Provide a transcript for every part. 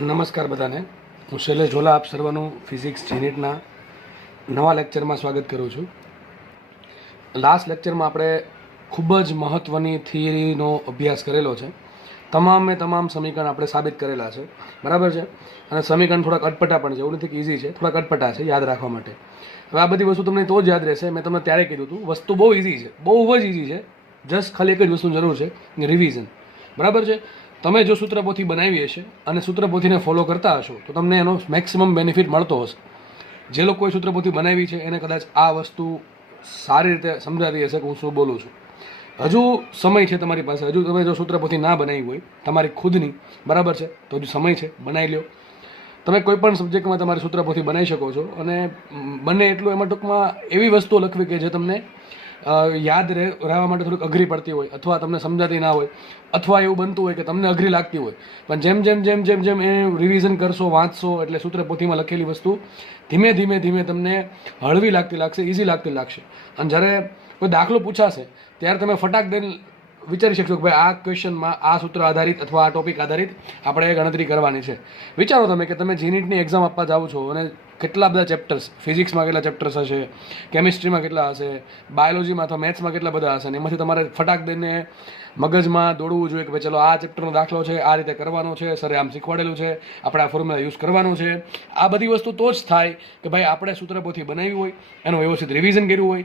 નમસ્કાર બધાને. હું શૈલેષ ઝોલા આપ સર્વનું ફિઝિક્સ યુનિટના નવા લેક્ચરમાં સ્વાગત કરું છું. લાસ્ટ લેક્ચરમાં આપણે ખૂબ જ મહત્ત્વની થિયરીનો અભ્યાસ કરેલો છે. તમામે તમામ સમીકરણ આપણે સાબિત કરેલા છે, બરાબર છે. અને સમીકરણ થોડાક અટપટા પણ છે, એવું નથી કે ઇઝી છે, થોડાક અટપટા છે યાદ રાખવા માટે. હવે આ બધી વસ્તુ તમને તો જ યાદ રહેશે. મેં તમને ત્યારે કીધું હતું વસ્તુ બહુ ઇઝી છે, બહુ જ ઇઝી છે. જસ્ટ ખાલી એક જ વસ્તુની જરૂર છે, રિવિઝન, બરાબર છે. તમે જો સૂત્રપોથી બનાવી હશે અને સૂત્રપોથીને ફોલો કરતા હશો તો તમને એનો મેક્સિમમ બેનિફિટ મળતો હશે. જે લોકોએ સૂત્રપોથી બનાવી છે એને કદાચ આ વસ્તુ સારી રીતે સમજાતી હશે કે હું શું બોલું છું. હજુ સમય છે તમારી પાસે. હજુ તમે જો સૂત્રપોથી ના બનાવી હોય તમારી ખુદની, બરાબર છે, તો હજુ સમય છે, બનાવી લો. તમે કોઈ પણ સબ્જેક્ટમાં તમારી સૂત્રપોથી બનાવી શકો છો. અને બને એટલું એમાં ટૂંકમાં એવી વસ્તુઓ લખવી કે જે તમને યાદ રહેવા માટે થોડીક અઘરી પડતી હોય, અથવા તમને સમજાતી ના હોય, અથવા એવું બનતું હોય કે તમને અઘરી લાગતી હોય. પણ જેમ જેમ જેમ જેમ જેમ એ રિવિઝન કરશો, વાંચશો, એટલે સૂત્રપોથીમાં લખેલી વસ્તુ ધીમે ધીમે ધીમે તમને હળવી લાગતી લાગશે, ઇઝી લાગતી લાગશે. અને જ્યારે કોઈ દાખલો પૂછાશે ત્યારે તમે ફટાક દઈને વિચારી શકશો કે ભાઈ આ ક્વેશ્ચનમાં આ સૂત્ર આધારિત અથવા આ ટોપિક આધારિત આપણે ગણતરી કરવાની છે. વિચારો તમે કે તમે જીનીટની એક્ઝામ આપવા જાઓ છો અને કેટલા બધા ચેપ્ટર્સ, ફિઝિક્સમાં કેટલા ચેપ્ટર્સ હશે, કેમિસ્ટ્રીમાં કેટલા હશે, બાયોલોજીમાં અથવા મેથ્સમાં કેટલા બધા હશે, અને એમાંથી તમારે ફટાક દઈને મગજમાં દોડવું જોઈએ કે ભાઈ ચલો આ ચેપ્ટરનો દાખલો છે, આ રીતે કરવાનો છે, સરે આમ શીખવાડેલું છે, આપણે આ ફોર્મ્યુલા યુઝ કરવાનું છે. આ બધી વસ્તુ તો જ થાય કે ભાઈ આપણે સૂત્રપોથી બનાવી હોય, એનું વ્યવસ્થિત રિવિઝન કર્યું હોય.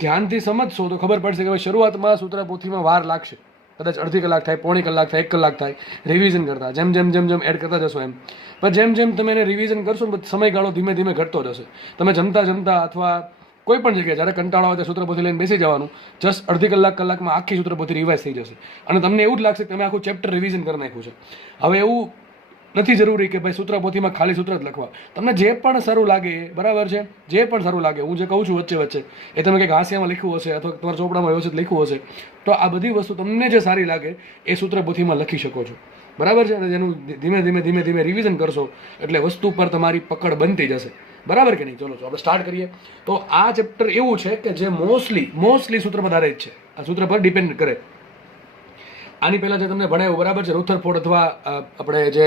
ધ્યાનથી સમજશો તો ખબર પડશે કે ભાઈ શરૂઆતમાં સૂત્રપોથીમાં વાર લાગશે, કદાચ અડધી કલાક થાય, પોણી કલાક થાય, 1 કલાક થાય રિવિઝન કરતા. જેમ જેમ જેમ જેમ એડ કરતા જશો એમ, પણ જેમ જેમ તમે એને રિવિઝન કરશો ને સમયગાળો ધીમે ધીમે ઘટતો જશે. તમે જમતા જમતા અથવા કોઈ પણ જગ્યાએ જ્યારે કંટાળો આવે ત્યારે સૂત્રપોથી લઈને બેસી જવાનું. જસ્ટ અડધી કલાકમાં આખી સૂત્રપોથી રિવાઇઝ થઈ જશે અને તમને એવું જ લાગશે કે તમે આખું ચેપ્ટર રિવિઝન કરી નાખ્યું છે. હવે એવું નથી જરૂરી કે ભાઈ સૂત્રપોથીમાં ખાલી સૂત્ર જ લખવા. તમને જે પણ સારું લાગે, બરાબર છે, જે પણ સારું લાગે, હું જે કહું છું વચ્ચે વચ્ચે એ તમે કંઈક હાસ્યામાં લખ્યું હશે અથવા તમારા ચોપડામાં વ્યવસ્થિત લખ્યું હશે, તો આ બધી વસ્તુ તમને જે સારી લાગે એ સૂત્રપોથીમાં લખી શકો છો, બરાબર છે. અને જેનું ધીમે ધીમે ધીમે ધીમે રિવિઝન કરશો એટલે વસ્તુ પર તમારી પકડ બનતી જશે, બરાબર કે નહીં. ચલો આપણે સ્ટાર્ટ કરીએ. તો આ ચેપ્ટર એવું છે કે જે મોસ્ટલી સૂત્ર પર આધારિત છે. આ સૂત્ર પર ડિપેન્ડ કરે. આની પહેલાં જે તમને ભણાવ્યું, બરાબર છે, રુથરફોર્ડ અથવા આપણે જે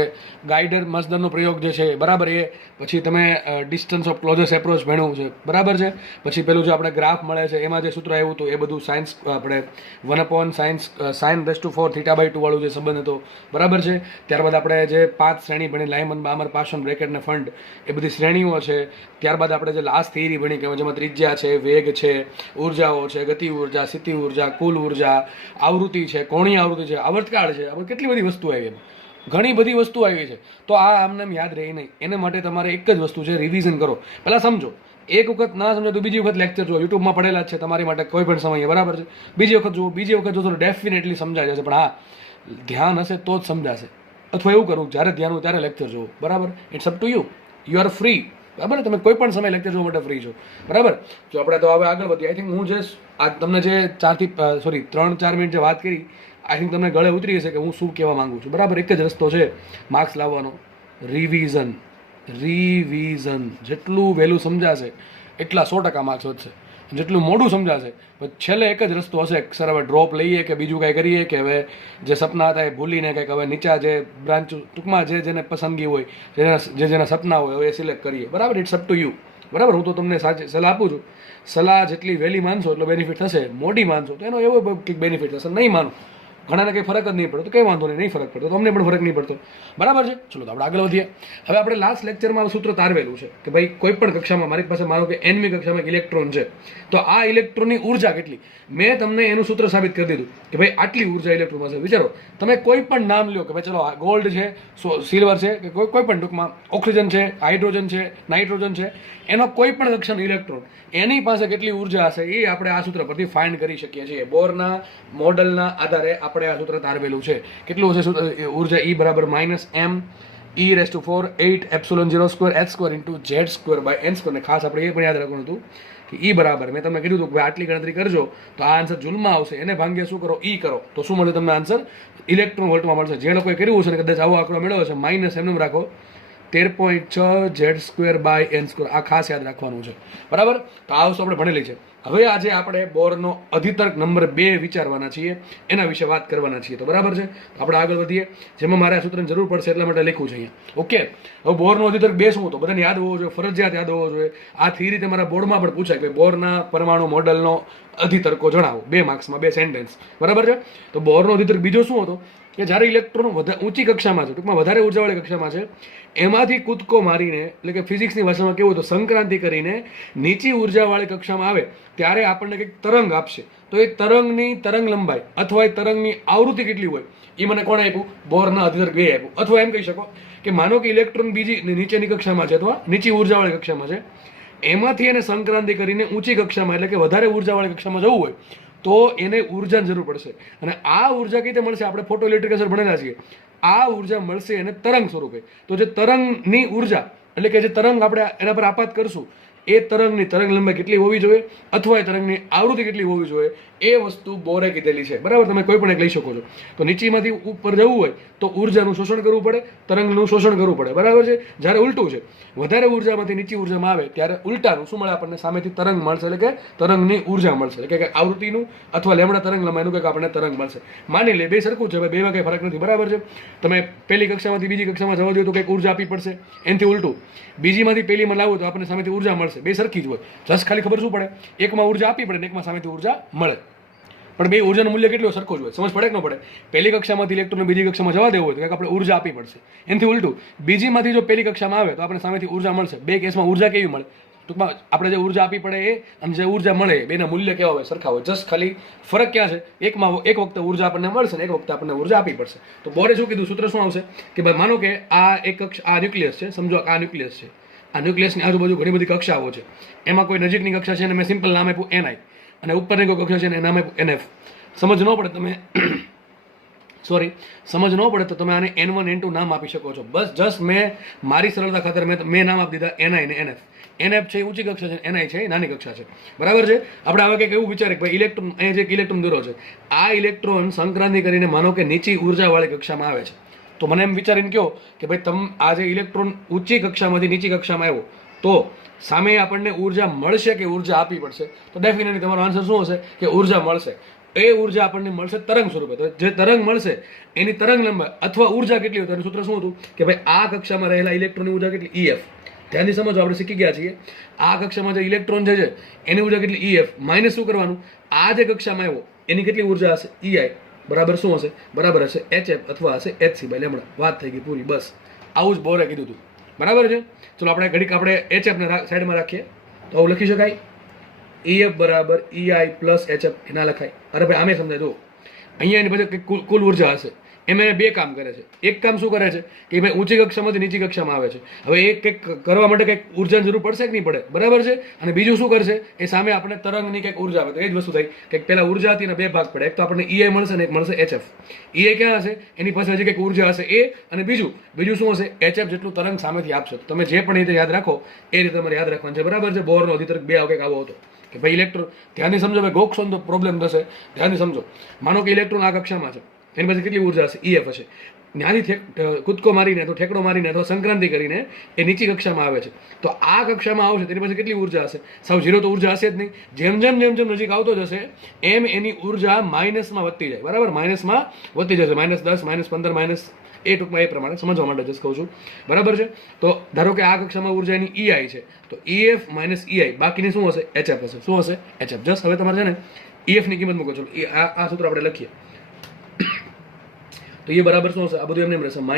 ગાઈડર મસદરનો પ્રયોગ જે છે, બરાબર, એ પછી તમે ડિસ્ટન્સ ઓફ ક્લોઝેસ્ટ એપ્રોચ ભણ્યું છે, બરાબર છે. પછી પેલું જે આપણે ગ્રાફ મળે છે એમાં જે સૂત્ર આવ્યું હતું એ બધું સાયન્સ, આપણે 1/sin⁻²θ/2 વાળું જે સંબંધ હતો, બરાબર છે. ત્યારબાદ આપણે જે 5 શ્રેણી ભણી, લાયમન, બામર, પાસન, બ્રેકેટ ને ફંડ, એ બધી શ્રેણીઓ છે. ત્યારબાદ આપણે જે લાસ્ટ થિયરી ભણી કે જેમાં ત્રિજ્યા છે, વેગ છે, ઉર્જાઓ છે, ગતિ ઉર્જા, સ્થિતિ ઉર્જા, કુલ ઉર્જા, આવૃત્તિ છે, કોણીય આવૃત્તિ છે, આવર્તકાળ છે, આપણે કેટલી બધી વસ્તુ આવી, એમ ઘણી બધી વસ્તુ આવી છે. તો આ આમને યાદ રહે નહીં. એને માટે તમારે એક જ વસ્તુ છે, રિવિઝન કરો. પહેલાં સમજો. એક વખત ના સમજો તો બીજી વખત લેક્ચર જુઓ, યુટ્યુબમાં પડેલા જ છે તમારી માટે કોઈ પણ સમયે, બરાબર છે. બીજી વખત જોશો તો ડેફિનેટલી સમજાઈ જશે. પણ હા, ધ્યાન હશે તો જ સમજાશે. અથવા એવું કરું જ્યારે ધ્યાન હોય ત્યારે લેક્ચર જુઓ, બરાબર. It's up to you, you are free, બરાબર. તમે કોઈ પણ સમય લેક્ચર જોવા માટે ફ્રી છો, બરાબર. જો આપણે તો હવે આગળ વધીએ. આઈ થિંક હું જે આ તમને જે 3-4 મિનિટ જે વાત કરી, આઈ થિંક તમને ગળે ઉતરી હશે કે હું શું કહેવા માંગુ છું, બરાબર. એક જ રસ્તો છે માર્ક્સ લાવવાનો, રિવિઝન. જેટલું વહેલું સમજાશે એટલા 100% માર્ક્સ વધશે. જેટલું મોડું સમજાશે છેલ્લે એક જ રસ્તો હશે, સર હવે ડ્રોપ લઈએ કે બીજું કાંઈ કરીએ, કે હવે જે સપના હતા એ ભૂલીને કંઈક હવે નીચા જે બ્રાન્ચ, ટૂંકમાં જે જેને પસંદગી હોય, જેના સપના હોય હવે એ સિલેક્ટ કરીએ, બરાબર. ઇટ્સ અપ ટુ યુ, બરાબર. હું તો તમને સાચી સલાહ આપું છું. સલાહ જેટલી વહેલી માનશો એટલો બેનિફિટ થશે, મોડી માનશો તો એનો એવો કંઈક બેનિફિટ થશે. નહીં માનો, ઘણાને કંઈ ફરક જ નહીં પડતો, તો કંઈ વાંધો નહીં ફરક પડતો, તો અમને પણ ફરક નહીં પડતો, બરાબર છે. ચલો તો આપણે આગળ વધીએ. હવે આપણે લાસ્ટ લેક્ચરમાં સૂત્ર તારવેલું છે કે ભાઈ કોઈ પણ કક્ષામાં મારી પાસે માનો કે nમી કક્ષામાં ઇલેક્ટ્રોન છે, તો આ ઇલેક્ટ્રોનની ઉર્જા કેટલી, મેં તમને એનું સૂત્ર સાબિત કરી દીધું કે ભાઈ આટલી ઉર્જા ઇલેક્ટ્રોનમાં છે. વિચારો તમે કોઈ પણ નામ લ્યો કે ભાઈ ચલો ગોલ્ડ છે, સિલ્વર છે, કે કોઈ પણ ટૂંકમાં ઓક્સિજન છે, હાઇડ્રોજન છે, નાઇટ્રોજન છે, એનો કોઈ પણ કક્ષાનો ઇલેક્ટ્રોન, એની પાસે કેટલી ઉર્જા હશે એ આપણે આ સૂત્ર પરથી ફાઇન્ડ કરી શકીએ છીએ. બોરના મોડલના આધારે આપણે આ સૂત્ર તારવેલું છે. કેટલું હશે ઉર્જા? E બરાબર -me(E⁴8ε02h²h² ને ખાસ આપણે એ પણ યાદ રાખવાનું હતું કે E બરાબર, મેં તમને કીધું હતું કે આટલી ગણતરી કરજો તો આ આન્સર જૂલમાં આવશે, એને ભાંગ્યા શું કરો, E કરો, તો શું મળે તમને આન્સર? ઇલેક્ટ્રોન વોલ્ટમાં મળશે. જે લોકોએ કર્યું છે ને કદાચ આવો આંકડો મેળવ્યો છે, માઇનસ એમને રાખો 13.6 z²/n². આ ખાસ યાદ રાખવાનું છે, બરાબર. તો આ વસ્તુ આપણે ભણેલી છે. હવે આજે આપણે બોરનો અધિતર્ક નંબર 2 વિચારવાના છીએ, એના વિશે વાત કરવાના છીએ. તો બરાબર છે, તો આપણે આગળ વધીએ. જેમાં મારે આ સૂત્રની જરૂર પડશે એટલા માટે લખ્યું છે અહીંયા. ઓકે, હવે બોરનો અધિતર્ક 2 શું હતો બધાને યાદ હોવો જોઈએ, ફરજિયાત યાદ હોવો જોઈએ. આ થિયરી તમારા બોર્ડમાં પણ પૂછાય કે બોરના પરમાણુ મોડલનો અધિતર્કો જણાવો, 2 માર્ક્સમાં 2 સેન્ટેન્સ. બરાબર છે, તો બોરનો અધિતર્ક બીજો શું હતો કે જ્યારે ઇલેક્ટ્રોન ઊંચી કક્ષામાં છે, ટૂંકમાં વધારે ઉર્જાવાળી કક્ષામાં છે, એમાંથી કૂદકો મારીને, એટલે કે ફિઝિક્સની ભાષામાં કેવું તો સંક્રાંતિ કરીને નીચી ઉર્જાવાળી કક્ષામાં આવે ત્યારે આપણને કંઈક તરંગ આપશે. તો એ તરંગની તરંગ લંબાઈ અથવા એ તરંગની આવૃત્તિ કેટલી હોય એ મને કોણે આપ્યું? બોરના અધિતર્ક 2 આપ્યું. અથવા એમ કહી શકો કે માનો કે ઇલેક્ટ્રોન બીજી નીચેની કક્ષામાં છે અથવા નીચી ઉર્જાવાળી કક્ષામાં છે, એમાંથી એને સંક્રાંતિ કરીને ઊંચી કક્ષામાં એટલે કે વધારે ઉર્જાવાળી કક્ષામાં જવું હોય તો એને ઉર્જાની જરૂર પડશે. અને આ ઉર્જા કઈ રીતે મળશે? આપણે ફોટો ઇલેક્ટ્રિક અસર ભણેલા છીએ. આ ઉર્જા મળશે એને તરંગ સ્વરૂપે. તો જે તરંગની ઉર્જા એટલે કે જે તરંગ આપણે એના પર આપાત કરશું એ તરંગની તરંગ લંબાઈ કેટલી હોવી જોઈએ અથવા એ તરંગની આવૃત્તિ કેટલી હોવી જોઈએ એ વસ્તુ બોરે કીધેલી છે. બરાબર, તમે કોઈ પણ એક લઈ શકો છો. તો નીચેમાંથી ઉપર જવું હોય તો ઉર્જાનું શોષણ કરવું પડે, તરંગનું શોષણ કરવું પડે. બરાબર છે. જ્યારે ઉલટું છે, વધારે ઉર્જામાંથી નીચી ઉર્જામાં આવે ત્યારે ઉલટાનું શું મળે આપણને? સામેથી તરંગ મળશે, એટલે કે તરંગની ઉર્જા મળશે, એટલે કે આવૃત્તિનું અથવા લેમડા તરંગ લંબાઈનું કંઈક આપણને તરંગ મળશે. માની લે બે સરખું છે, બે માં કંઈ ફરક નથી. બરાબર છે, તમે પહેલી કક્ષામાંથી બીજી કક્ષામાં જવા દો તો કંઈક ઉર્જા આપવી પડશે, એનાથી ઉલટું બીજીમાંથી પહેલીમાં લાવો તો આપણને સામેથી ઉર્જા મળશે. બે સરખી જ હોય, જસ્ટ ખાલી ખબર શું પડે? એકમાં ઉર્જા આપવી પડે ને એકમાં સામેથી ઉર્જા મળે, પણ બે ઉર્જાનું મૂલ્ય કેટલું સરખું જ હોય. સમજ પડે કે ન પડે? પહેલી કક્ષામાંથી ઇલેક્ટ્રોન બીજી કક્ષામાં જવા દેવું હોય તો કંઈક આપણે ઉર્જા આપવી પડશે, એનાથી ઉલટું બીજીમાંથી જો પહેલી કક્ષામાં આવે તો આપણે સામેથી ઉર્જા મળશે. બે કેસમાં ઉર્જા કેવી મળે? ટૂંકમાં આપણે જે ઉર્જા આપવી પડે એ અને જે ઉર્જા મળે બેના મૂલ્ય કેવા હોય? સરખા હોય. જસ્ટ ખાલી ફરક ક્યાં છે? એકમાં એક વખતે ઉર્જા આપણને મળશે ને એક વખતે આપણને ઉર્જા આપવી પડશે. તો બોરે શું કીધું? સૂત્ર શું આવશે કે ભાઈ માનો કે આ એક આ ન્યુક્લિયસ છે, સમજો આ ન્યુક્લિયસ છે. આ ન્યુક્લિયસની આજુબાજુ ઘણી બધી કક્ષાઓ છે. એમાં કોઈ નજીકની કક્ષા છે અને મેં સિમ્પલ નામ આપ્યું Ni, અને ઉપરની કોઈ કક્ષા છે એને નામ આપ્યું Nf. સમજ ન પડે તમે સમજ ન પડે તો તમે આને N1 N2 નામ આપી શકો છો. બસ જસ્ટ મેં મારી સરળતા ખાતર મેં નામ આપી દીધા Ni ને Nf. Nf છે એ ઊંચી કક્ષા છે, Ni છે એ નાની કક્ષા છે. બરાબર છે. આપણે હવે કંઈક એવું વિચારીએ ભાઈ ઇલેક્ટ્રોન, અહીંયા જે ઇલેક્ટ્રોન દોરો છે, આ ઇલેક્ટ્રોન સંક્રાંતિ કરીને માનો કે નીચી ઉર્જાવાળી કક્ષામાં આવે છે. તો મને એમ વિચારીને કહો કે ભાઈ આ જે ઇલેક્ટ્રોન ઊંચી કક્ષામાંથી નીચી કક્ષામાં આવ્યો તો સામે આપણને ઉર્જા મળશે કે ઉર્જા આપવી પડશે? તો ડેફિનેટલી તમારો આન્સર શું હશે કે ઉર્જા મળશે. એ ઉર્જા આપણને મળશે તરંગ સ્વરૂપે. તો જે તરંગ મળશે એની તરંગ લંબાઈ અથવા ઉર્જા કેટલી હોય? એનું સૂત્ર શું હતું કે ભાઈ આ કક્ષામાં રહેલા ઇલેક્ટ્રોનની ઉર્જા કેટલી? EF. ધ્યાનથી સમજો, આપણે શીખી ગયા છીએ. આ કક્ષામાં જે ઇલેક્ટ્રોન છે એની ઉર્જા કેટલી? EF માઇનસ શું કરવાનું? આ જે કક્ષામાં આવ્યો એની કેટલી ઉર્જા હશે? EI. બરાબર શું હશે? બરાબર હશે HF અથવા હશે hc/λ. વાત થઈ ગઈ પૂરી. બસ આવું જ બોરે કીધું હતું. બરાબર છે. ચલો આપણે ઘડીક આપણે HF ને સાઈડમાં રાખીએ તો આવું લખી શકાય EF બરાબર EI પ્લસ HF. ના લખાય? અરે ભાઈ આમે સમજાય. જો અહીંયા એની પછી કુલ ઉર્જા હશે, એમાં બે કામ કરે છે. એક કામ શું કરે છે કે ભાઈ ઊંચી કક્ષામાંથી નીચી કક્ષામાં આવે છે. હવે એ કંઈક કરવા માટે કંઈક ઉર્જાની જરૂર પડશે કે નહીં પડે? બરાબર છે. અને બીજું શું કરશે? એ સામે આપણે તરંગની કંઈક ઉર્જા આવે. તો એ જ વસ્તુ થઈ કે પહેલા ઉર્જા હતી અને બે ભાગ પડે. એક તો આપણને EI મળશે ને એક મળશે HF. EI ક્યાં હશે? એની પાસે હજી કંઈક ઉર્જા હશે એ, અને બીજું શું હશે? HF જેટલું તરંગ સામેથી આપશે. તો તમે જે પણ રીતે યાદ રાખો એ રીતે તમારે યાદ રાખવાનું છે. બરાબર છે. બોરનો અધિતર્ક 2 આવો કંઈક આવો હતો કે ભાઈ ઇલેક્ટ્રોન, ધ્યાનથી સમજો ભાઈ, ગોખશો તો પ્રોબ્લેમ થશે. ધ્યાનથી સમજો. માનો કે ઇલેક્ટ્રોન આ કક્ષામાં છે, એની પાસે કેટલી ઉર્જા હશે? EF હશે. ત્યાંથી કૂદકો મારીને અથવા ઠેકડો મારીને અથવા સંક્રાંતિ કરીને એ નીચી કક્ષામાં આવે છે. તો આ કક્ષામાં આવશે તેની પાસે કેટલી ઉર્જા હશે? સાવ ઝીરો તો ઉર્જા હશે જ નહીં. જેમ જેમ નજીક આવતો જશે એમ એની ઉર્જા માઇનસમાં વધતી જાય. બરાબર, માઇનસમાં વધતી જશે. -10, -15, એ ટૂંકમાં એ પ્રમાણે સમજવા માટે જસ્ટ કહું છું. બરાબર છે. તો ધારો કે આ કક્ષામાં ઉર્જા એની EI છે, તો EF માઇનસ EI, બાકીની શું હશે? HF હશે. શું હશે? HF. જસ્ટ હવે તમારે છે ને EF ની કિંમત મૂકો. ચલો આ સૂત્ર આપણે લખીએ તો એ બરાબર શું હશે? આ બધું એમને એમ રહેશે -me⁴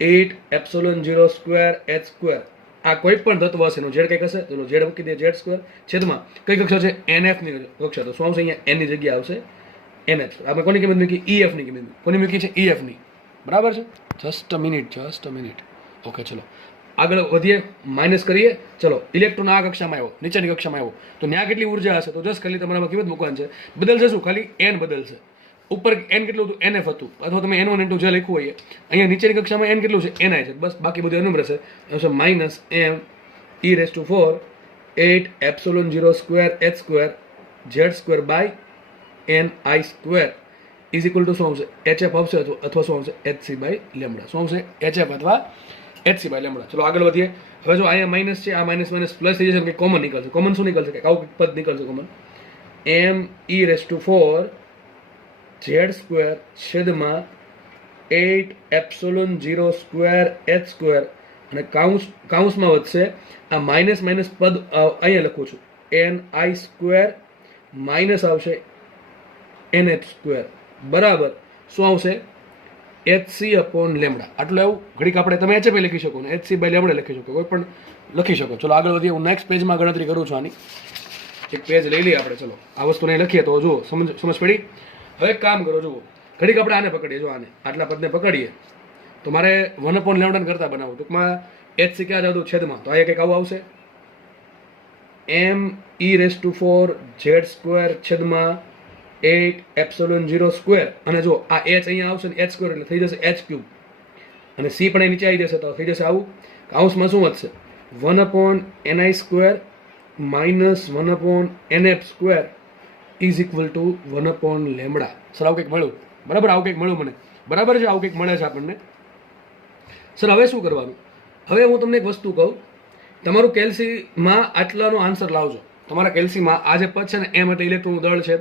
8ε0² આ કોઈ પણ તત્વ હશે એનું ઝેડ કંઈક હશે. ચલો ઝેડ મૂકી દે, Z² છેદમાં કઈ કક્ષા છે? NF ની કક્ષા. તો શું આવશે? અહીંયા N ની જગ્યા આવશે NF. આપણે કોની કિંમત મૂકી? EF ની કિંમત. કોની મૂકી છે? EF ની. બરાબર છે. Just a minute. ઓકે, ચલો આગળ વધીએ, માઇનસ કરીએ. ચલો ઇલેક્ટ્રોન આ કક્ષામાં આવ્યો, નીચેની કક્ષામાં આવ્યો, તો ત્યાં કેટલી ઉર્જા હશે? તો જસ્ટ ખાલી તમારામાં કિંમત મૂકવાની છે. બદલશે શું? ખાલી N બદલશે. ઉપર N કેટલું હતું? NF હતું. અથવા તમે N1 N2 જે લખ્યું હોય અહીંયા નીચેની કક્ષામાં N કેટલું છે? NI છે. બસ બાકી બધું એનું રહેશે. -me⁴ 8ε0² h²/ni² is equal two શું આવશે? HF આવશે અથવા શું આવશે? hc/λ. શું આવશે? HF અથવા HC બાય લેમ્બડા. ચલો આગળ વધીએ. હવે જો અહીંયા માઇનસ છે, આ માઇનસ માઇનસ પ્લસ થઈ જશે, કે કોમન નીકળશે. કોમન શું નીકળશે? કે આવું પદ નીકળશે કોમન. me⁴ z² છેદમાં 8ε0² h² અને કાઉન્સમાં વધશે. આ માઇનસ માઇનસ પદ અહીંયા લખું છું, ni² માઇનસ આવશે nh² બરાબર શું આવશે? HC/લેમ્બડા. આટલું એવું ઘડીક આપણે તમે HF લખી શકો ને HC બાય લેમ્બડા લખી શકો, કોઈ પણ લખી શકો. ચલો આગળ વધીએ. હું નેક્સ્ટ પેજમાં ગણતરી કરું છું આની. એક પેજ લઈ લઈએ આપણે. ચલો આ વસ્તુને લખીએ તો જુઓ સમજ પડી. હવે એક કામ કરો, જુઓ ઘડીક આપણે આને પકડીએ. જો આને આટલા પદને પકડીએ તો મારે 1/λ કરતા બનાવવું. ટૂંકમાં HC ક્યાં જતું? છેદમાં. તો અહીંયા કંઈક આવું આવશે, me⁴ z² છેદમાં 8ε0². અને જો આ h અહીંયા આવશે ને h² એટલે થઈ જશે h³ અને c પણ અહીં નીચે આવી જશે તો થઈ જશે આવું. કાઉન્સમાં શું વધશે? 1/ni² minus 1/nf² is equal to 1/λ. Sir આવું કંઈક મળ્યું બરાબર? આવું કંઈક મળ્યું મને બરાબર છે? આવું કંઈક મળે છે આપણને. સર હવે શું કરવાનું? હવે હું તમને એક વસ્તુ કહું, તમારું કેલ્સીમાં આટલાનો આન્સર લાવજો. તમારા કેલ્સીમાં આ જે પદ છે ને, એમ એટલે ઇલેક્ટ્રોનનું દળ છે,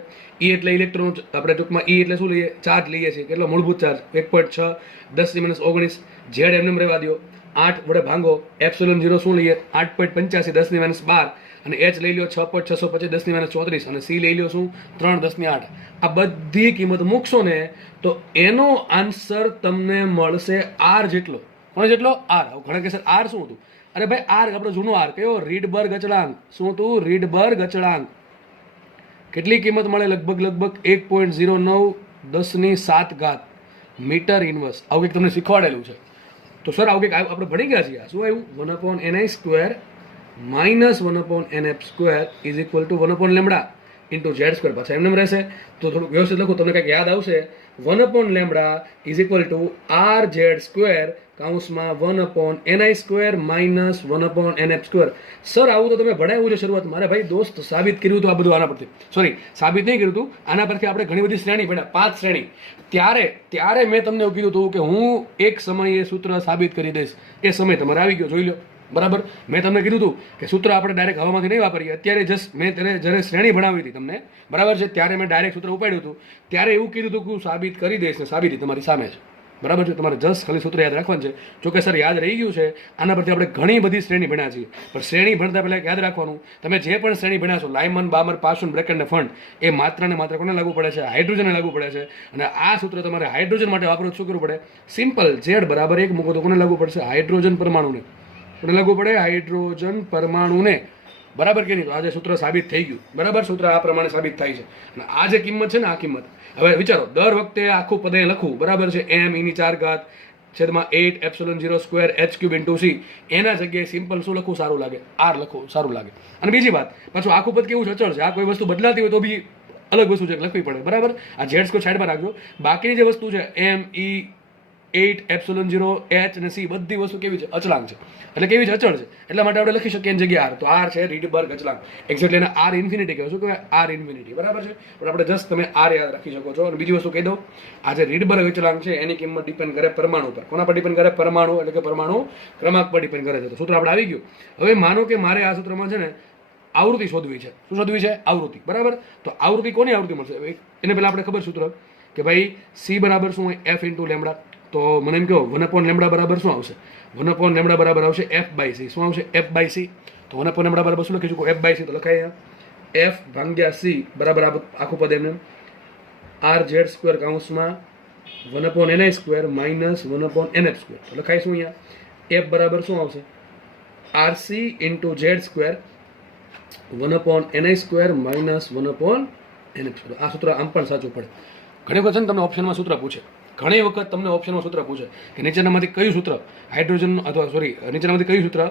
ઈ એટલે ઇલેક્ટ્રોન, આપણે ટૂંકમાં ઈ એટલે શું લઈએ? ચાર્જ લઈએ છીએ. કેટલો મૂળભૂત ચાર્જ? 1.6 10⁻19. ઝેડ એમને રહેવા દો, 8 વડે ભાંગો. ε0 શું લઈએ? 8.85 10⁻12 અને h લઈ લો 6.625 10⁻34 અને c લઈ લો શું? 3 10⁸. આ બધી કિંમત મૂકશો ને તો એનો આન્સર તમને મળશે r જેટલો. કોણ જેટલો? r. ઘણા કહેશે r શું હતું? અરે ભાઈ r આપણો જૂનો r કયો? રીડબર્ગ અચળાંક. શું હતું? રીડબર્ગ અચળાંક. કેટલી કિંમત મળે? લગભગ 1.09 10⁷ મીટર ઇન્વર્સ. આવું કંઈક તમને શીખવાડેલું છે. તો સર આવું કંઈક આપણે ભણી ગયા છીએ. શું આવ્યું? 1/ni² minus 1/nf² is equal to 1/λ into z². પાછા એમને રહેશે તો થોડુંક વ્યવસ્થિત લખું, તમને કંઈક યાદ આવશે. 1/λ ઇઝ ઇક્વલ ટુ rz² કાઉન્સમાં 1/ni² માઇનસ 1/nf². સર આવું તો તમે ભણાવ્યું છે શરૂઆત. મારે ભાઈ દોસ્ત સાબિત કર્યું હતું આ બધું આના પરથી. સોરી, સાબિત નહીં કર્યું હતું, આના પરથી આપણે ઘણી બધી શ્રેણી ભણ્યા, 5 શ્રેણી. ત્યારે મેં તમને એવું કીધું હતું કે હું એક સમયે સૂત્ર સાબિત કરી દઈશ. એ સમય તમારે આવી ગયો, જોઈ લો બરાબર. મેં તમને કીધું હતું કે સૂત્ર આપણે ડાયરેક્ટ હવામાંથી નહીં વાપરીએ. અત્યારે જસ્ટ મેં જ્યારે શ્રેણી ભણાવી હતી તમને બરાબર છે, ત્યારે મેં ડાયરેક્ટ સૂત્ર ઉપાડ્યું હતું. ત્યારે એવું કીધું હતું કે હું સાબિત કરી દઈશ ને સાબિતી તમારી સામે છે બરાબર છે. તમારે જસ્ટ ખાલી સૂત્ર યાદ રાખવાનું છે. જો કે સર યાદ રહી ગયું છે, આના પરથી આપણે ઘણી બધી શ્રેણી ભણ્યા છીએ. પણ શ્રેણી ભણતા પહેલાં યાદ રાખવાનું, તમે જે પણ શ્રેણી ભણ્યા છો, લાયમન, બામર, પાસુન, બ્રેકેટ ને ફંડ, એ માત્ર ને માત્ર કોને લાગુ પડે છે? હાઇડ્રોજનને લાગુ પડે છે. અને આ સૂત્ર તમારે હાઇડ્રોજન માટે વાપરવું શું કરવું પડે? સિમ્પલ, z બરાબર 1 મૂકો તો કોને લાગુ પડશે? હાઇડ્રોજન પરમાણુને. કોને લાગુ પડે? હાઇડ્રોજન પરમાણુને. બરાબર કે નહીં? તો આજે સૂત્ર સાબિત થઈ ગયું બરાબર. સૂત્ર આ પ્રમાણે સાબિત થાય છે. અને આ જે કિંમત છે ને, આ કિંમત હવે વિચારો, દર વખતે આખું પદ લખવું બરાબર છે, me⁴ છેદમાં 8ε0² h³ ઇન્ટુ c. એના જગ્યાએ સિમ્પલ શું લખવું સારું લાગે? r લખવું સારું લાગે. અને બીજી વાત, પાછું આખું પદ કેવું છે? અચળ છે. આ કોઈ વસ્તુ બદલાતી હોય તો બી અલગ વસ્તુ છે, લખવી પડે બરાબર. આ z² સાઈડમાં રાખજો. બાકીની જે વસ્તુ છે me⁴ 8ε0 h અને c બધી વસ્તુ કેવી છે? અચળાંક છે. એટલે કેવી છે? અચળ છે. એટલા માટે આપણે લખી શકીએ એની જગ્યાએ r. તો r છે રીડબર્ગ અચળાંક. એક્ઝેક્ટલી એને r ઇન્ફિનિટી કહેવાય. શું કહેવાય? r ઇન્ફિનિટી બરાબર છે. પણ આપણે જસ્ટ તમે r યાદ રાખી શકો છો. અને બીજી વસ્તુ કહી દઉં, આ જે રીડબર્ગ અચળાંક છે એની કિંમત ડિપેન્ડ કરે પરમાણુ પર. કોના પર ડિપેન્ડ કરે? પરમાણુ, એટલે કે પરમાણુ ક્રમાંક પર ડિપેન્ડ કરે છે. તો સૂત્ર આપણે આવી ગયું. હવે માનો કે મારે આ સૂત્રમાં છે ને આવૃત્તિ શોધવી છે. શું શોધવી છે? આવૃત્તિ બરાબર. તો આવૃત્તિ કોની આવૃત્તિ મળશે? એને પહેલા આપણે ખબર સૂત્ર કે ભાઈ c બરાબર શું હોય? f into lambda. તો મને એમ કહો 1/λ બરાબર શું આવશે? 1/λ બરાબર આવશે f/c. શું આવશે? f/c. તો 1/λ બરાબર શું લખી શકું? f/c. તો લખાય f ભાગ્યા c બરાબર આખું પદ એમને rz² કાઉન્સમાં 1/ni² માઇનસ 1/nf². તો લખાય શું અહીંયા? f બરાબર શું આવશે? rc into z² 1/ni² minus 1/nf². આ સૂત્ર આમ પણ સાચું પડે. ઘણી વખત તમને ઓપ્શનમાં સૂત્ર પૂછે, ઘણી વખત તમને ઓપ્શનમાં સૂત્ર પૂછે કે નીચેનામાંથી કયું સૂત્ર હાઇડ્રોજન અથવા સોરી નીચેનામાંથી કયું સૂત્ર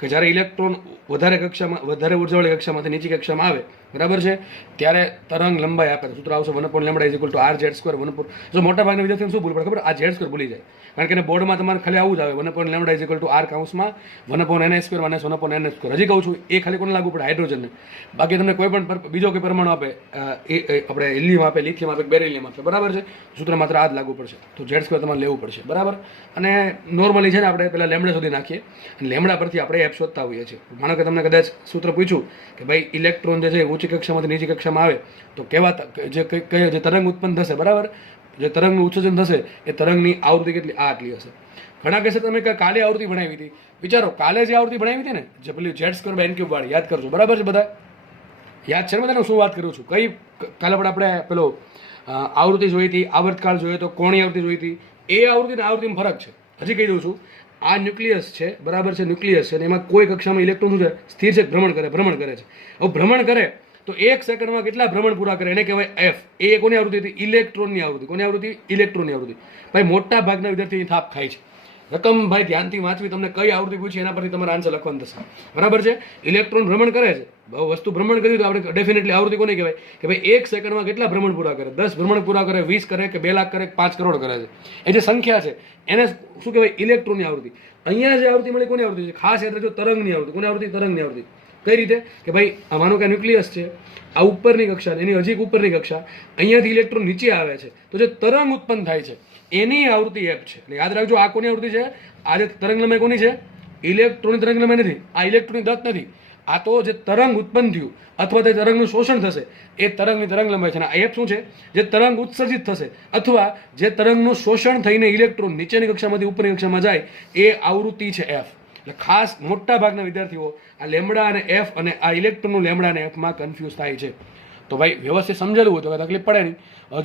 કે જ્યારે ઇલેક્ટ્રોન વધારે કક્ષામાં, વધારે ઉર્જાવાળી કક્ષામાંથી નીચી કક્ષામાં આવે બરાબર છે, ત્યારે તરંગ લંબાઈ આપે તો સૂત્ર આવશે 1/λ=r/z². જો મોટા ભાગના વિદ્યાર્થીઓને શું ભૂલ પડે ખબર, આ z² ભૂલી જાય, કારણ કે બોર્ડમાં તમારે ખાલી આવું જ આવે 1/λ=r/(1/n²) હજી કહું છું એ ખાલી કોને લાગુ પડે, હાઇડ્રોજનને. બાકી તમને કોઈ પણ બીજો કોઈ પરમાણુ આપે, આપણે હિલિયમ આપે, લિથિયમ આપે, બેરિલિયમ આપે, બરાબર છે, સૂત્ર માત્ર આ જ લાગુ પડશે. તો z² તમારે લેવું પડશે, બરાબર. અને નોર્મલી છે ને આપણે પહેલાં લેમડા સુધી નાખીએ અને લેમડા પરથી આપણે એફ શોધતા હોઈએ છીએ. માનો કે તમને કદાચ સૂત્ર પૂછ્યું કે ભાઈ ઇલેક્ટ્રોન જે છે ઊંચી કક્ષામાંથી નીચી કક્ષામાં આવે તો કેવા જે તરંગ ઉત્પન્ન થશે, બરાબર, જે તરંગનું ઉત્સર્જન થશે એ તરંગની આવૃત્તિ કેટલી, આટલી હશે. ઘણા કહેશે તમે કાલે આવૃત્તિ ભણાવી હતી, વિચારો કાલે જે આવૃત્તિ ભણાવી હતી ને, જે પેલી z²/n³ વાળી, યાદ કરજો, બરાબર છે બધા, યાદ છે ને બધાને શું વાત કરું છું? કઈ કાલે પણ આપણે પેલો આવૃત્તિ જોઈ હતી, આવર્તકાળ જોયો તો, કોણી આવૃત્તિ જોઈ હતી. એ આવૃત્તિ અને આવૃત્તિમાં ફરક છે. હજી કહી દઉં છું, આ ન્યુક્લિયસ છે, બરાબર છે, ન્યુક્લિયસ છે, અને એમાં કોઈ કક્ષામાં ઇલેક્ટ્રોન શું છે, સ્થિર છે, ભ્રમણ કરે છે. હવે ભ્રમણ કરે તો 1 સેકન્ડમાં કેટલા ભ્રમણ પૂરા કરે એને કહેવાય એફ. એ કોની આવૃત્તિ હતી? ઇલેક્ટ્રોનની આવૃત્તિ. કોની આવૃત્તિ? ઇલેક્ટ્રોનની આવૃત્તિ. ભાઈ મોટા ભાગના વિદ્યાર્થીની થાપ ખાય છે. રકમ ભાઈ ધ્યાનથી વાંચવી, તમને કઈ આવૃત્તિ પૂછી એના પરથી તમારે આન્સર લખવાનું થશે, બરાબર છે. ઇલેક્ટ્રોન ભ્રમણ કરે છે, વસ્તુ ભ્રમણ કરી તો આપણે ડેફિનેટલી આવૃત્તિ કોને કહેવાય કે ભાઈ 1 સેકન્ડમાં કેટલા ભ્રમણ પૂરા કરે, 10 ભ્રમણ પૂરા કરે, 20 કરે કે 2 લાખ કરે, 5 કરોડ કરે છે, એ જે સંખ્યા છે એને શું કહેવાય? ઇલેક્ટ્રોનની આવૃત્તિ. અહીંયા જે આવૃત્તિ મળી કોની આવૃત્તિ છે? ખાસ યાદ રાખજો, તરંગની આવૃત્તિ. કોની આવૃત્તિ? તરંગની આવૃત્તિ. કઈ રીતે કે ભાઈ માનો કે ન્યુક્લિયસ છે, આ ઉપરની કક્ષા, એની હજી ઉપરની કક્ષા, અહીંયાથી ઇલેક્ટ્રોન નીચે આવે છે તો જે તરંગ ઉત્પન્ન થાય છે એની આવૃત્તિ એફ છે. એટલે યાદ રાખજો, આ કોની આવૃત્તિ છે? આ જે તરંગ લંબાઈ કોની છે? ઇલેક્ટ્રોનની તરંગ લંબાઈ નથી, આ ઇલેક્ટ્રોનની દત્ત નથી, આ તો જે તરંગ ઉત્પન્ન થયું અથવા તે તરંગનું શોષણ થશે એ તરંગની તરંગ લંબાઈ છે. અને આ એફ શું છે? જે તરંગ ઉત્સર્જિત થશે અથવા જે તરંગનું શોષણ થઈને ઇલેક્ટ્રોન નીચેની કક્ષામાંથી ઉપરની કક્ષામાં જાય એ આવૃત્તિ છે એફ. એટલે ખાસ મોટા ભાગના વિદ્યાર્થીઓ આ લેમડા અને એફ અને આ ઇલેક્ટ્રોનનું લેમડા અને એફમાં કન્ફ્યુઝ થાય છે. તો ભાઈ વ્યવસ્થિત સમજેલું હોય તો તકલીફ પડે નહીં.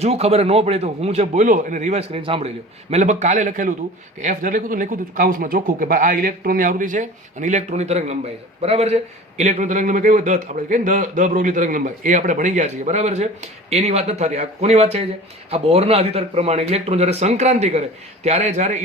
હજુ ખબર ન પડે તો હું જે બોલ્યો એને રિવાઇઝ કરીને સાંભળી લો. મેં લગભગ કાલે લખેલું હતું કે એફ જ્યારે લખ્યું હતું કાઉન્સમાં ચોખ્ખું કે ભાઈ આ ઇલેક્ટ્રોનની આવૃત્તિ છે અને ઇલેક્ટ્રોનની તરંગ લંબાઈ છે, બરાબર છે. ઇલેક્ટ્રોન તરંગ લંબાઈ કઈ હોય? દત્ત, આપણે કહીએ ને દ બ્રોગલી તરંગ લંબાઈ, એ આપણે ભણી ગયા છીએ, બરાબર છે. એની વાત નથી થતી. આ કોની વાત છે? આ બોરના અધિતર્ક પ્રમાણે ઇલેક્ટ્રોન જ્યારે સંક્રાંતિ કરે ત્યારે જ્યારે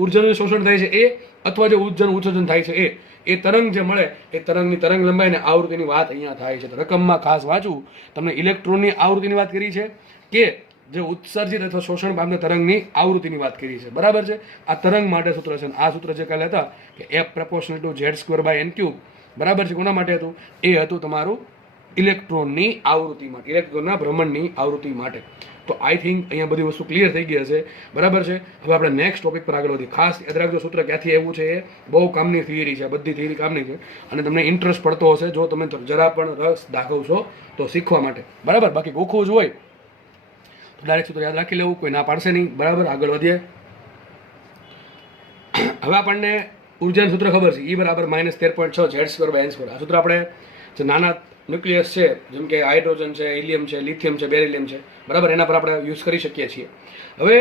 ઉર્જાનું શોષણ થાય છે એ અથવા જે ઉર્જાનું ઉત્સર્જન થાય છે એ તરંગ જે મળે એ તરંગની તરંગ લંબાઈ અને આવૃત્તિની વાત અહીંયા થાય છે. તો રકમમાં ખાસ વાંચવું, તમને ઇલેક્ટ્રોનની આવૃત્તિની વાત કરી છે કે જે ઉત્સર્જિત અથવા શોષણ પામતા તરંગની આવૃત્તિની વાત કરી છે, બરાબર છે. આ તરંગ માટે સૂત્ર છે. આ સૂત્ર જે કાલે હતા કે F∝z²/n³, બરાબર છે, કોના માટે હતું? એ હતું તમારું ઇલેક્ટ્રોનની આવૃત્તિ માટે, ઇલેક્ટ્રોનના ભ્રમણની આવૃત્તિ માટે. તો આઈ થિંક અહીંયા બધી વસ્તુ ક્લિયર થઈ ગઈ હશે, બરાબર છે. હવે આપણે નેક્સ્ટ ટોપિક પર આગળ વધીએ. ખાસ યાદ રાખજો, સૂત્ર ક્યાંથી આવ્યું છે, એ બહુ કામની થિયરી છે, બધી થિયરી કામની છે અને તમને ઇન્ટરેસ્ટ પડતો હશે જો તમે જરા પણ રસ દાખવશો તો શીખવા માટે, બરાબર. બાકી ગોખવું જ હોય તો ડાયરેક્ટ સૂત્ર યાદ રાખી લેવું, કોઈ ના પાડશે નહીં, બરાબર. આગળ વધીએ. હવે આપણને ઉર્જાનું સૂત્ર ખબર છે, E = -13.6 z²/n². આ સૂત્ર આપણે જે નાના ન્યુક્લિયસ છે જેમ કે હાઇડ્રોજન છે, હિલિયમ છે, લિથિયમ છે, બેરિલિયમ છે, બરાબર, એના પર આપણે યુઝ કરી શકીએ છીએ. હવે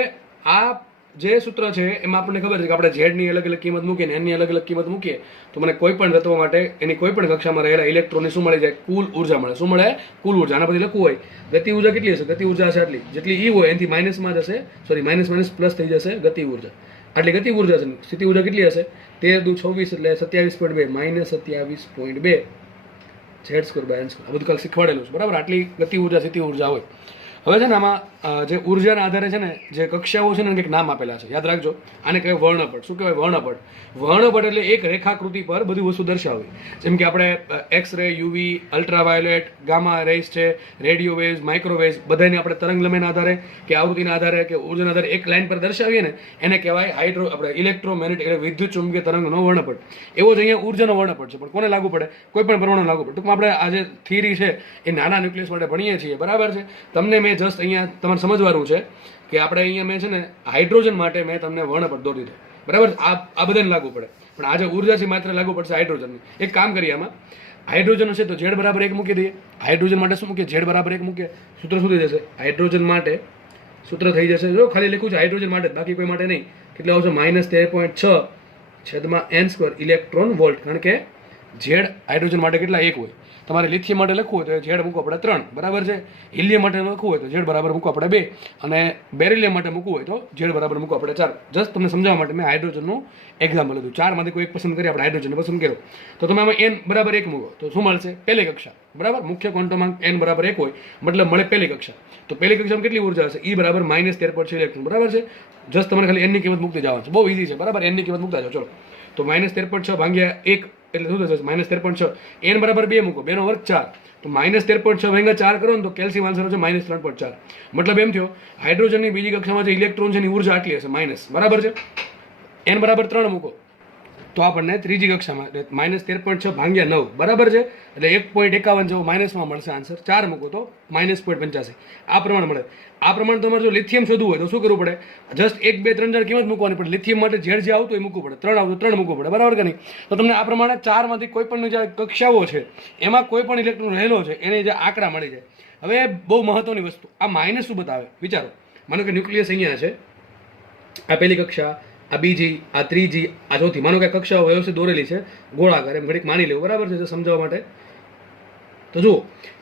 આ જે સૂત્ર છે એમાં આપણને ખબર છે કે આપણે ઝેડની અલગ અલગ કિંમત મૂકીએ ને એની અલગ અલગ કિંમત મૂકીએ તો મને કોઈ પણ તત્વ માટે એની કોઈ પણ કક્ષામાં રહેલા ઇલેક્ટ્રોનની શું મળી જાય? કુલ ઉર્જા મળે. શું મળે? કુલ ઉર્જા. આના પછી લખવું હોય ગતિ ઉર્જા કેટલી હશે? ગતિ ઉર્જા હશે આટલી, જેટલી E હોય એનાથી માઇનસમાં જશે, સોરી માઇનસ પ્લસ થઈ જશે ગતિ ઉર્જા, આટલી ગતિ ઉર્જા છે. સ્થિતિ ઉર્જા કેટલી હશે? 13×26 એટલે 27.2 -27.2 z²/n². આ બધું કાલ શીખવાડેલું છે, બરાબર. આટલી ગતિ ઉર્જા, સ્થિતિ ઉર્જા હોય. હવે છે ને આમાં જે ઉર્જાના આધારે છે ને જે કક્ષાઓ છે ને કંઈક નામ આપેલા છે, યાદ રાખજો. આને કહેવાય વર્ણપટ. શું કહેવાય? વર્ણપટ. વર્ણપટ એટલે એક રેખાકૃતિ પર બધી વસ્તુ દર્શાવવી. જેમ કે આપણે X-ray, UV, ultraviolet, gamma rays છે, રેડિયો વેવ્સ, માઇક્રોવેવ્સ, બધાને આપણે તરંગ લંબાઈના આધારે કે આવૃત્તિના આધારે કે ઉર્જાના આધારે એક લાઈન પર દર્શાવીએ ને એને કહેવાય આપણે ઇલેક્ટ્રોમેગ્નેટિક એટલે વિદ્યુત ચુંબકીય તરંગનો વર્ણપટ. એવો જ અહીંયા ઉર્જાનો વર્ણપટ છે, પણ કોને લાગુ પડે? કોઈ પણ પરમાણુ લાગુ પડે. ટૂંકમાં આપણે આ જે થિયરી છે એ નાના ન્યુક્લિયસ માટે ભણીએ છીએ, બરાબર છે. તમને મેં જસ્ટ અહીંયા તમારે સમજવાનું છે કે આપણે અહીંયા મેં છે ને હાઇડ્રોજન માટે મેં તમને વર્ણપટ દોરી દીધો, બરાબર. આ બધાને લાગુ પડે, પણ આ જે ઉર્જા છે માત્ર લાગુ પડશે હાઇડ્રોજનની. એક કામ કરીએ, આમાં હાઇડ્રોજન હશે તો Z = 1 મૂકી દઈએ. હાઇડ્રોજન માટે શું મૂકીએ? Z = 1 મૂકીએ. સૂત્ર શું થઈ જશે? હાઇડ્રોજન માટે સૂત્ર થઈ જશે, જો ખાલી લખ્યું છે હાઇડ્રોજન માટે, બાકી કોઈ માટે નહીં. કેટલા આવશે? -13.6/n² electron volt. કારણ કે Z હાઇડ્રોજન માટે કેટલા? 1 હોય. તમારે લિથિયમ માટે લખવું હોય તો ઝેડ મૂકો આપણે 3, બરાબર છે. હિલિયમ માટે લખવું હોય તો ઝેડ બરાબર મૂકો આપણે 2, અને બેરિલિયમ માટે મૂકવું હોય તો ઝેડ બરાબર મૂકો આપણે 4. જસ્ટ તમને સમજાવવા માટે મેં હાઇડ્રોજનનું એક્ઝામ્પલ લીધું. 4 માંથી કોઈ એક પસંદ કરી આપણે હાઇડ્રોજન પસંદ કર્યો તો તમે આમાં n બરાબર 1 મૂકો તો શું મળશે? પહેલી કક્ષા, બરાબર. મુખ્ય ક્વોન્ટમમાં n બરાબર 1 હોય મતલબ મળે પહેલી કક્ષા. તો પહેલી કક્ષામાં કેટલી ઉર્જા હશે? E બરાબર -13.6 ઇલેક્ટ્રોન, બરાબર છે. જસ્ટ તમારે ખાલી n ની કિંમત મૂકતી જવાનું છે, બહુ ઈઝી છે, બરાબર. n ની કિંમત મૂકતા જાઓ. ચલો, તો -13.6 ભાગ્યા 1 એટલે શું થશે? -13.6. n બરાબર 2 મૂકો, 2 નો વર્ગ 4, તો -13.6 ભાગ્યા 4 કરો ને તો કેલ્શિયમ આન્સર છે -3.4. મતલબ એમ થયો હાઇડ્રોજનની બીજી કક્ષામાં જે ઇલેક્ટ્રોન છે એની ઉર્જા આટલી હશે માઇનસ, બરાબર છે. n બરાબર 3 મૂકો તો આપણને ત્રીજી કક્ષામાં -13.6 ભાગ્યા 9, બરાબર છે, એટલે 1.51 જેવો માઇનસમાં મળશે આન્સર. 4 મૂકો તો -0.85 આ પ્રમાણ મળે. આ પ્રમાણ તમારે જો લિથિયમ શોધવું હોય તો શું કરવું પડે? જસ્ટ 1, 2, 3, 4 કિંમત મૂકવાની પડે. લિથિયમ માટે ઝેડ જે આવતું એ મૂકવું પડે. 3 આવતું 3 મૂકવું પડે, બરાબર કે નહીં? તો તમને આ પ્રમાણે 4 માંથી કોઈ પણ જે કક્ષાઓ છે એમાં કોઈ પણ ઇલેક્ટ્રોન રહેલો છે એને જે આંકડા મળી જાય. હવે બહુ મહત્વની વસ્તુ, આ માઇનસ શું બતાવે? વિચારો, માનો કે ન્યુક્લિયસ અહીંયા છે, આ પહેલી કક્ષા, આ બીજી, આ ત્રીજી, આ ચોથી. માનો કે કક્ષાઓ વ્યવસ્થિત દોરેલી છે ગોળાકાર, એમ ઘડીક માની લેવું, બરાબર છે, સમજાવવા માટે. તો જુઓ,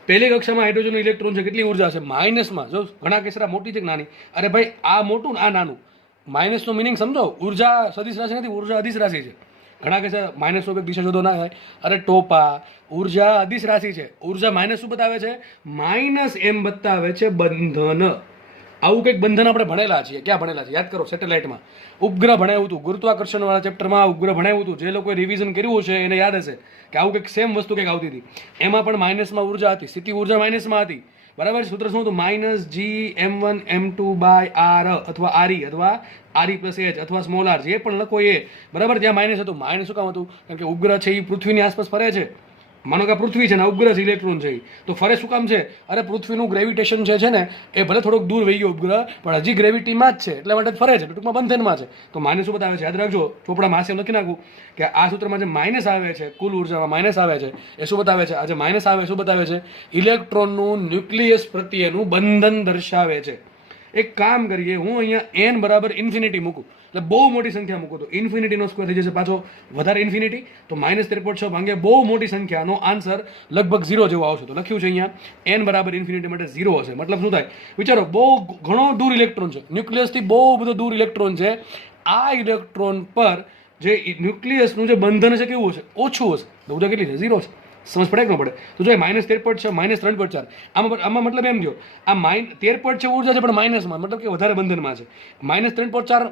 પહેલી કક્ષામાં હાઇડ્રોજનનું ઇલેક્ટ્રોન છે, કેટલી ઉર્જા છે? માઇનસમાં. જો ઘણા કેસરા મોટી છે કે નાની? અરે ભાઈ, આ મોટું ને આ નાનું. માઇનસનો મિનિંગ સમજો, ઉર્જા સદિશ રાશિ નથી, ઉર્જા અદિશ રાશિ છે. ઘણા કે માઇનસનો એક દિશા શોધો ના થાય. અરે ટોપા, ઉર્જા અદિશ રાશિ છે. ઉર્જા માઇનસ શું બતાવે છે? -m બતાવે છે બંધન. આવું કંઈક બંધન આપણે ભણેલા છીએ. ક્યાં ભણેલા છે? યાદ કરો, સેટેલાઇટમાં ઉપગ્રહ ભણાવ્યું હતું, ગુરુત્વાકર્ષણવાળા ચેપ્ટરમાં ઉપગ્રહ ભણાવ્યું હતું. જે લોકોએ રિવિઝન કર્યું છે એને યાદ હશે કે આવું કંઈક સેમ વસ્તુ કંઈક આવતી હતી. એમાં પણ માઇનસમાં ઉર્જા હતી, સ્થિતિ ઉર્જા માઇનસમાં હતી, બરાબર. સૂત્ર શું હતું? -Gm1m2/r અથવા re અથવા re+h અથવા સ્મોલ r, જે પણ લખો એ, બરાબર. ત્યાં માઇનસ હતું. માઇનસ શું કામ હતું? કારણ કે ઉપગ્રહ છે એ પૃથ્વીની આસપાસ ફરે છે. માનો કે પૃથ્વી છે ને ઉપગ્રહ છે, ઇલેક્ટ્રોન છે, તો ફરે શું કામ છે? અરે પૃથ્વીનું ગ્રેવિટેશન છે ને એ ભલે થોડોક દૂર વહી ગયો ઉપગ્રહ, પણ હજી ગ્રેવિટીમાં જ છે, એટલે માટે ફરે છે, ટૂંકમાં બંધનમાં છે. તો માઇનસ શું બતાવે છે? યાદ રાખજો, ચોપડામાં હાસ્ય લખી નાખું કે આ સૂત્રમાં જે માઇનસ આવે છે, કુલ ઉર્જામાં માઇનસ આવે છે, એ શું બતાવે છે? આ જે માઇનસ આવે શું બતાવે છે? ઇલેક્ટ્રોનનું ન્યુક્લિયસ પ્રત્યેનું બંધન દર્શાવે છે. એક કામ કરીએ, હું અહીંયા n બરાબર ઇન્ફિનિટી મૂકું, એટલે બહુ મોટી સંખ્યા મૂકું તો ઇન્ફિનિટીનો સ્ક્વેર થઈ જશે પાછો વધારે ઇન્ફિનિટી, તો -13.6 ભાગ્યા બહુ મોટી સંખ્યાનો આન્સર લગભગ 0 જેવો આવશે. તો લખ્યું છે અહીંયા n બરાબર ઇન્ફિનિટી માટે 0 હશે. મતલબ શું થાય? વિચારો, બહુ ઘણો દૂર ઇલેક્ટ્રોન છે, ન્યુક્લિયસથી બહુ બધો દૂર ઇલેક્ટ્રોન છે. આ ઇલેક્ટ્રોન પર જે ન્યુક્લિયસનું જે બંધન છે કેવું હશે? ઓછું હશે. તો ઉર્જા કેટલી છે? 0 છે. સમજ પડે કે ન પડે? તો જો -13.6 -3.4 આમાં મતલબ એમ જો આ -13.6 ઉર્જા છે પણ માઇનસમાં, મતલબ કે વધારે બંધનમાં છે. -3.4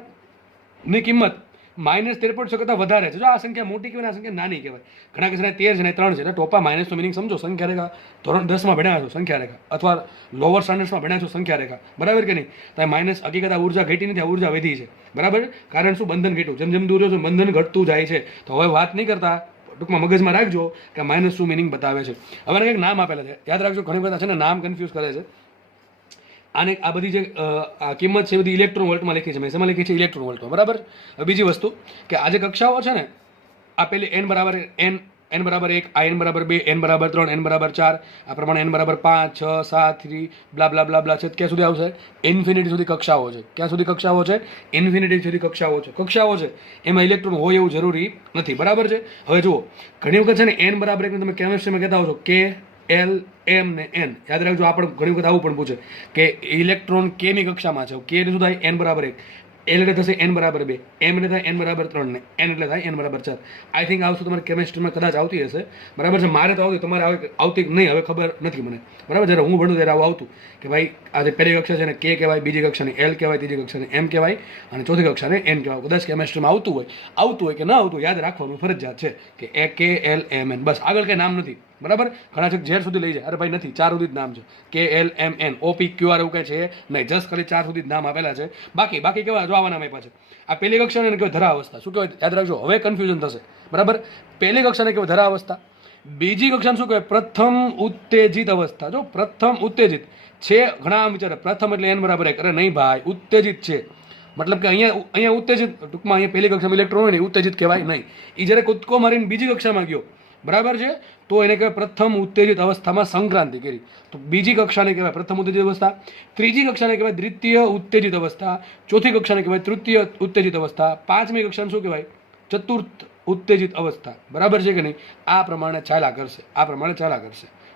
ની કિંમત -13.6 કરતાં વધારે છે. જો આ સંખ્યા મોટી કહેવાય, આ સંખ્યા નાની કહેવાય. ઘણા કે 13 છે ને 3 છે, એટલે ટોપા માઇનસનો મિનિંગ સમજો. સંખ્યા રેખા ધોરણ 10માં ભણ્યા છો, સંખ્યા રેખા, અથવા લોઅર સ્ટાન્ડર્ડ્સમાં ભણ્યા છો, સંખ્યા રેખા, બરાબર કે નહીં? તો માઇનસ હકીકત આ ઉર્જા ઘટી નથી, આ ઉર્જા વધી છે, બરાબર. કારણ શું? બંધન ઘટ્યું. જેમ જેમ દૂર છો બંધન ઘટતું જાય છે. તો હવે વાત નહીં કરતા, ટૂંકમાં મગજમાં રાખજો કે માઇનસ શું મિનિંગ બતાવે છે. હવે કંઈક નામ આપેલા છે, યાદ રાખજો. ઘણી બધા છે ને નામ કન્ફ્યુઝ કરે છે. આને આ બધી જે કિંમત છે બધી ઇલેક્ટ્રોન વોલ્ટમાં લખી છે, મેં શેમાં લખી છે? ઇલેક્ટ્રોન વોલ્ટમાં, બરાબર. હવે બીજી વસ્તુ કે આ જે કક્ષાઓ છે ને, આ પેલી n બરાબર 1, આ n બરાબર 2, n બરાબર 3, n બરાબર 4, આ પ્રમાણે n બરાબર 5, 6, 7 બ્લા બ્લા બ્લા બ્લા છે. ક્યાં સુધી આવશે? ઇન્ફિનિટી સુધી કક્ષાઓ છે. ક્યાં સુધી કક્ષાઓ છે? ઇન્ફિનિટી સુધી કક્ષાઓ છે. કક્ષાઓ છે એમાં ઇલેક્ટ્રોન હોય એવું જરૂરી નથી, બરાબર છે. હવે જુઓ, ઘણી વખત છે ને n બરાબર 1 તમે કેમિસ્ટ્રીમાં કહેતા હો છો કે L, M ને N. યાદ રાખજો, આ પણ ઘણી વખત આવું પણ પૂછે કે ઇલેક્ટ્રોન કે ની કક્ષામાં છે. કે શું થાય? n બરાબર 1, L એટલે થશે n બરાબર 2, M એટલે થાય n બરાબર 3 ને N એટલે થાય n બરાબર 4. આઈ થિંક આવશે તમારે કેમિસ્ટ્રીમાં કદાચ આવતી હશે, બરાબર છે. મારે તો આવતી, તમારે આવતી નહીં, હવે ખબર નથી મને, બરાબર. જ્યારે હું ભણું ત્યારે આવું આવતું કે ભાઈ આ જે પહેલી કક્ષા છે ને K કહેવાય, બીજી કક્ષાને L કહેવાય, ત્રીજી કક્ષાને M કહેવાય, અને ચોથી કક્ષાને N કહેવાય. કદાચ કેમિસ્ટ્રીમાં આવતું હોય કે ના આવતું, યાદ રાખવાનું ફરજિયાત છે કે K, L, M, N, બસ. આગળ કંઈ નામ નથી, બરાબર. ઘણા છે ઝેડ સુધી લઈ જાય. અરે ભાઈ નથી, 4 સુધી જ નામ છે. K, L, M, N, O, P, Q, R એવું કંઈ છે નહીં, જસ્ટ ખાલી 4 સુધી જ નામ આપેલા છે. બાકી કેવા જોવાના નામ આપ્યા છે. આ પહેલી કક્ષાને કહેવાય ધરા અવસ્થા. શું કહેવાય? યાદ રાખજો, હવે કન્ફ્યુઝન થશે, બરાબર. પહેલી કક્ષાને કહેવાય ધરા અવસ્થા. બીજી કક્ષાને શું કહેવાય? પ્રથમ ઉત્તેજિત અવસ્થા. જો પ્રથમ ઉત્તેજિત છે, ઘણા આમ વિચારે પ્રથમ એટલે n બરાબર 1. અરે નહીં ભાઈ, ઉત્તેજિત છે. મતલબ કે અહીંયા ઉત્તેજિત, ટૂંકમાં અહીંયા પહેલી કક્ષામાં ઇલેક્ટ્રોન હોય ને ઉત્તેજિત કહેવાય નહીં. એ જ્યારે કૂદકો મારીને બીજી કક્ષામાં ગયો, બરાબર છે, તો એને કહેવાય પ્રથમ ઉત્તેજિત અવસ્થામાં સંક્રાંતિ કરી. તો બીજી કક્ષાને કહેવાય પ્રથમ ઉત્તેજિત અવસ્થા. ત્રીજી કક્ષાને કહેવાય દ્વિતીય ઉત્તેજિત અવસ્થા. ચોથી કક્ષાને કહેવાય તૃતીય ઉત્તેજિત અવસ્થા. પાંચમી કક્ષાને શું કહેવાય? ચતુર્થ ઉત્તેજિત અવસ્થા, બરાબર છે કે નહીં, આ પ્રમાણે ચાલ્યા કરશે.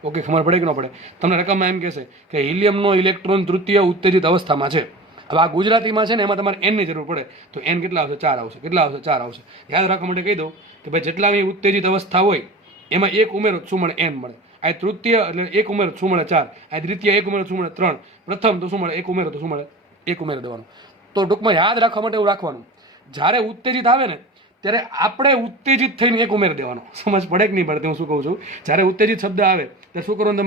ઓકે, ખબર પડે કે ન પડે? તમને રકમમાં એમ કહેશે કે હિલિયમનો ઇલેક્ટ્રોન તૃતીય ઉત્તેજિત અવસ્થામાં છે. હવે આ ગુજરાતીમાં છે ને, એમાં તમારે એનની જરૂર પડે, તો એન કેટલા આવશે? 4 આવશે. કેટલા આવશે? 4 આવશે. યાદ રાખવા માટે કહી દઉં કે ભાઈ જેટલાની ઉત્તેજિત અવસ્થા હોય એમાં એક ઉમેરો શું મળે? એન મળે. આ તૃતીય એટલે એક ઉમેરો શું મળે? 4. આ દ્વિતીય એક ઉમેરો શું મળે? 3. પ્રથમ તો શું મળે? એક ઉમેરો તો શું મળે? એક ઉમેરો દેવાનો. તો ટૂંકમાં યાદ રાખવા માટે એવું રાખવાનું, જ્યારે ઉત્તેજિત આવે ને ત્યારે આપણે ઉત્તેજિત થઈને એક ઉમેર દેવાનો. સમજ પડે કે નહીં પડે? હું શું કહું છું, જ્યારે ઉત્તેજિત શબ્દ આવે ત્યારે શું કરવાનું?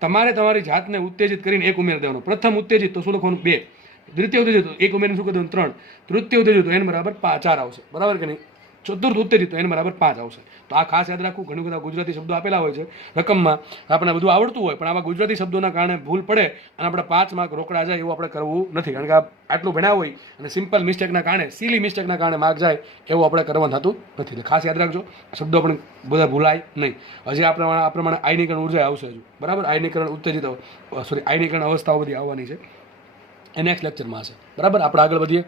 તમારે તમારી જાતને ઉત્તેજિત કરીને એક ઉમેર દેવાનો. પ્રથમ ઉત્તેજિત તો શું લખવાનું? 2. દ્વિતીય ઉત્તેજિત એક ઉમેરીને શું કરી દેવાનું? 3. તૃતીય ઉત્તેજિત એન બરાબર 4 આવશે, બરાબર કે નહીં? ચતુર્થ ઉત્તેજિત એન બરાબર 5 આવશે. તો આ ખાસ યાદ રાખવું. ઘણા બધા ગુજરાતી શબ્દો આપેલા હોય છે રકમમાં, આપણે બધું આવડતું હોય, પણ આવા ગુજરાતી શબ્દોના કારણે ભૂલ પડે અને આપણે 5 માર્ક રોકડા જાય એવું આપણે કરવું નથી. કારણ કે આટલું ભણ્યા હોય અને સિમ્પલ મિસ્ટેકના કારણે, સિલી મિસ્ટેકના કારણે માર્ક જાય એવું આપણે કરવાનું થતું નથી. એટલે ખાસ યાદ રાખજો, શબ્દો પણ બધા ભૂલાય નહીં. હજી આ પ્રમાણે આયનીકરણ ઉર્જા આવશે હજુ, બરાબર? આયનીકરણ ઉત્તેજિત આયનીકરણ અવસ્થાઓ બધી આવવાની છે, એ નેક્સ્ટ લેક્ચરમાં હશે, બરાબર? આપણે આગળ વધીએ.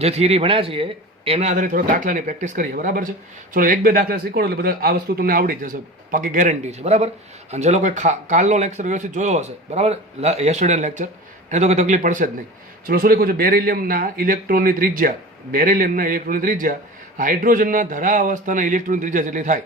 જે થિયરી ભણ્યા છીએ એના આધારે થોડા દાખલાની પ્રેક્ટિસ કરીએ, બરાબર છે? ચલો 1-2 દાખલા શીખો એટલે બધા આ વસ્તુ તમને આવડી જશે, બાકી ગેરંટી છે, બરાબર? અને જે લોકોએ કાલનો લેક્ચર વ્યવસ્થિત જોયો હશે, બરાબર, યસ્ટરડે લેક્ચર, એને તો કંઈ તકલીફ પડશે જ નહીં. ચલો શું લખ્યું છે? બેરિલિયમના ઇલેક્ટ્રોનની ત્રિજ્યા હાઇડ્રોજનના ધરા અવસ્થાના ઇલેક્ટ્રોનની ત્રિજ્યા જેટલી થાય,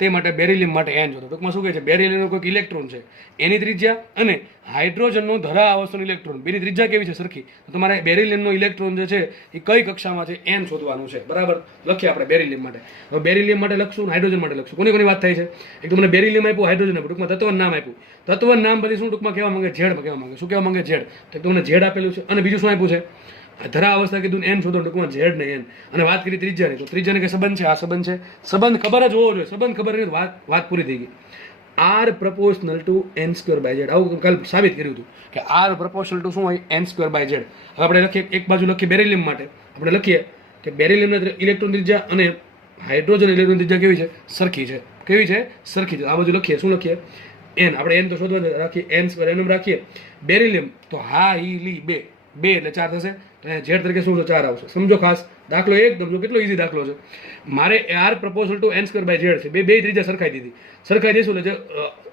તે માટે બેરિલિયમ માટે એન જોતો. ટૂંકમાં શું કહે છે? બેરિલિયમનો કોઈક ઇલેક્ટ્રોન છે, એની ત્રિજ્યા અને હાઇડ્રોજનનો ધરા અવસ્થાનો ઇલેક્ટ્રોન, બેની ત્રિજ્યા કેવી છે? સરખી. તો તમારે બેરિલિયમનો ઇલેક્ટ્રોન જે છે એ કઈ કક્ષામાં છે એન શોધવાનું છે, બરાબર? લખીએ આપણે બેરિલિયમ માટે. હવે બેરિલિયમ માટે લખશું, હાઇડ્રોજન માટે લખશું. કોની વાત થાય છે? એક તો મને બેરિલિયમ આપ્યું, હાઇડ્રોજન આપ્યું, ટૂંકમાં તત્વનું નામ આપ્યું. તત્વનું નામ પછી શું ટૂંકમાં કહેવા માંગે? ઝેડ કહેવા માંગે. શું કહેવા માંગે? ઝેડ. તો તમને ઝેડ આપેલું છે અને બીજું શું આપ્યું છે? ધરા અવસ્થા કીધું, એન શોધો, ટૂંકમાં ઝેડ ને એન. અને વાત કરી ત્રિજ્યાની, તો ત્રિજ્યાને કે સંબંધ છે? આ સંબંધ છે. સંબંધ ખબર જ હોવો જોઈએ. સંબંધ ખબર નહીં, વાત પૂરી થઈ ગઈ. R proportional to n²/z. આવું કાલ સાબિત કર્યું હતું કે R proportional to શું હોય? n²/z. હવે આપણે લખીએ, એક બાજુ લખીએ બેરિલિયમ માટે, આપણે લખીએ કે બેરિલિયમના ઇલેક્ટ્રોન ત્રિજ્યા અને હાઇડ્રોજન ઇલેક્ટ્રોન ત્રિજ્યા કેવી છે? સરખી છે. કેવી છે? સરખી છે. આ બાજુ લખીએ, શું લખીએ? n. આપણે n તો શોધવા રાખીએ, n² રાખીએ. બેરિલિયમ તો હા ઈ લી 2 એટલે 4 થશે. ઝેડ તરીકે શું છે? 4 આવશે. સમજો ખાસ દાખલો એકદમ, જો કેટલો ઈઝી દાખલો છે. મારે R proportional to n²/z છે, બે ત્રિજ્યા સરખાઈ દીધી. સરખાઈ દઈશું એટલે જે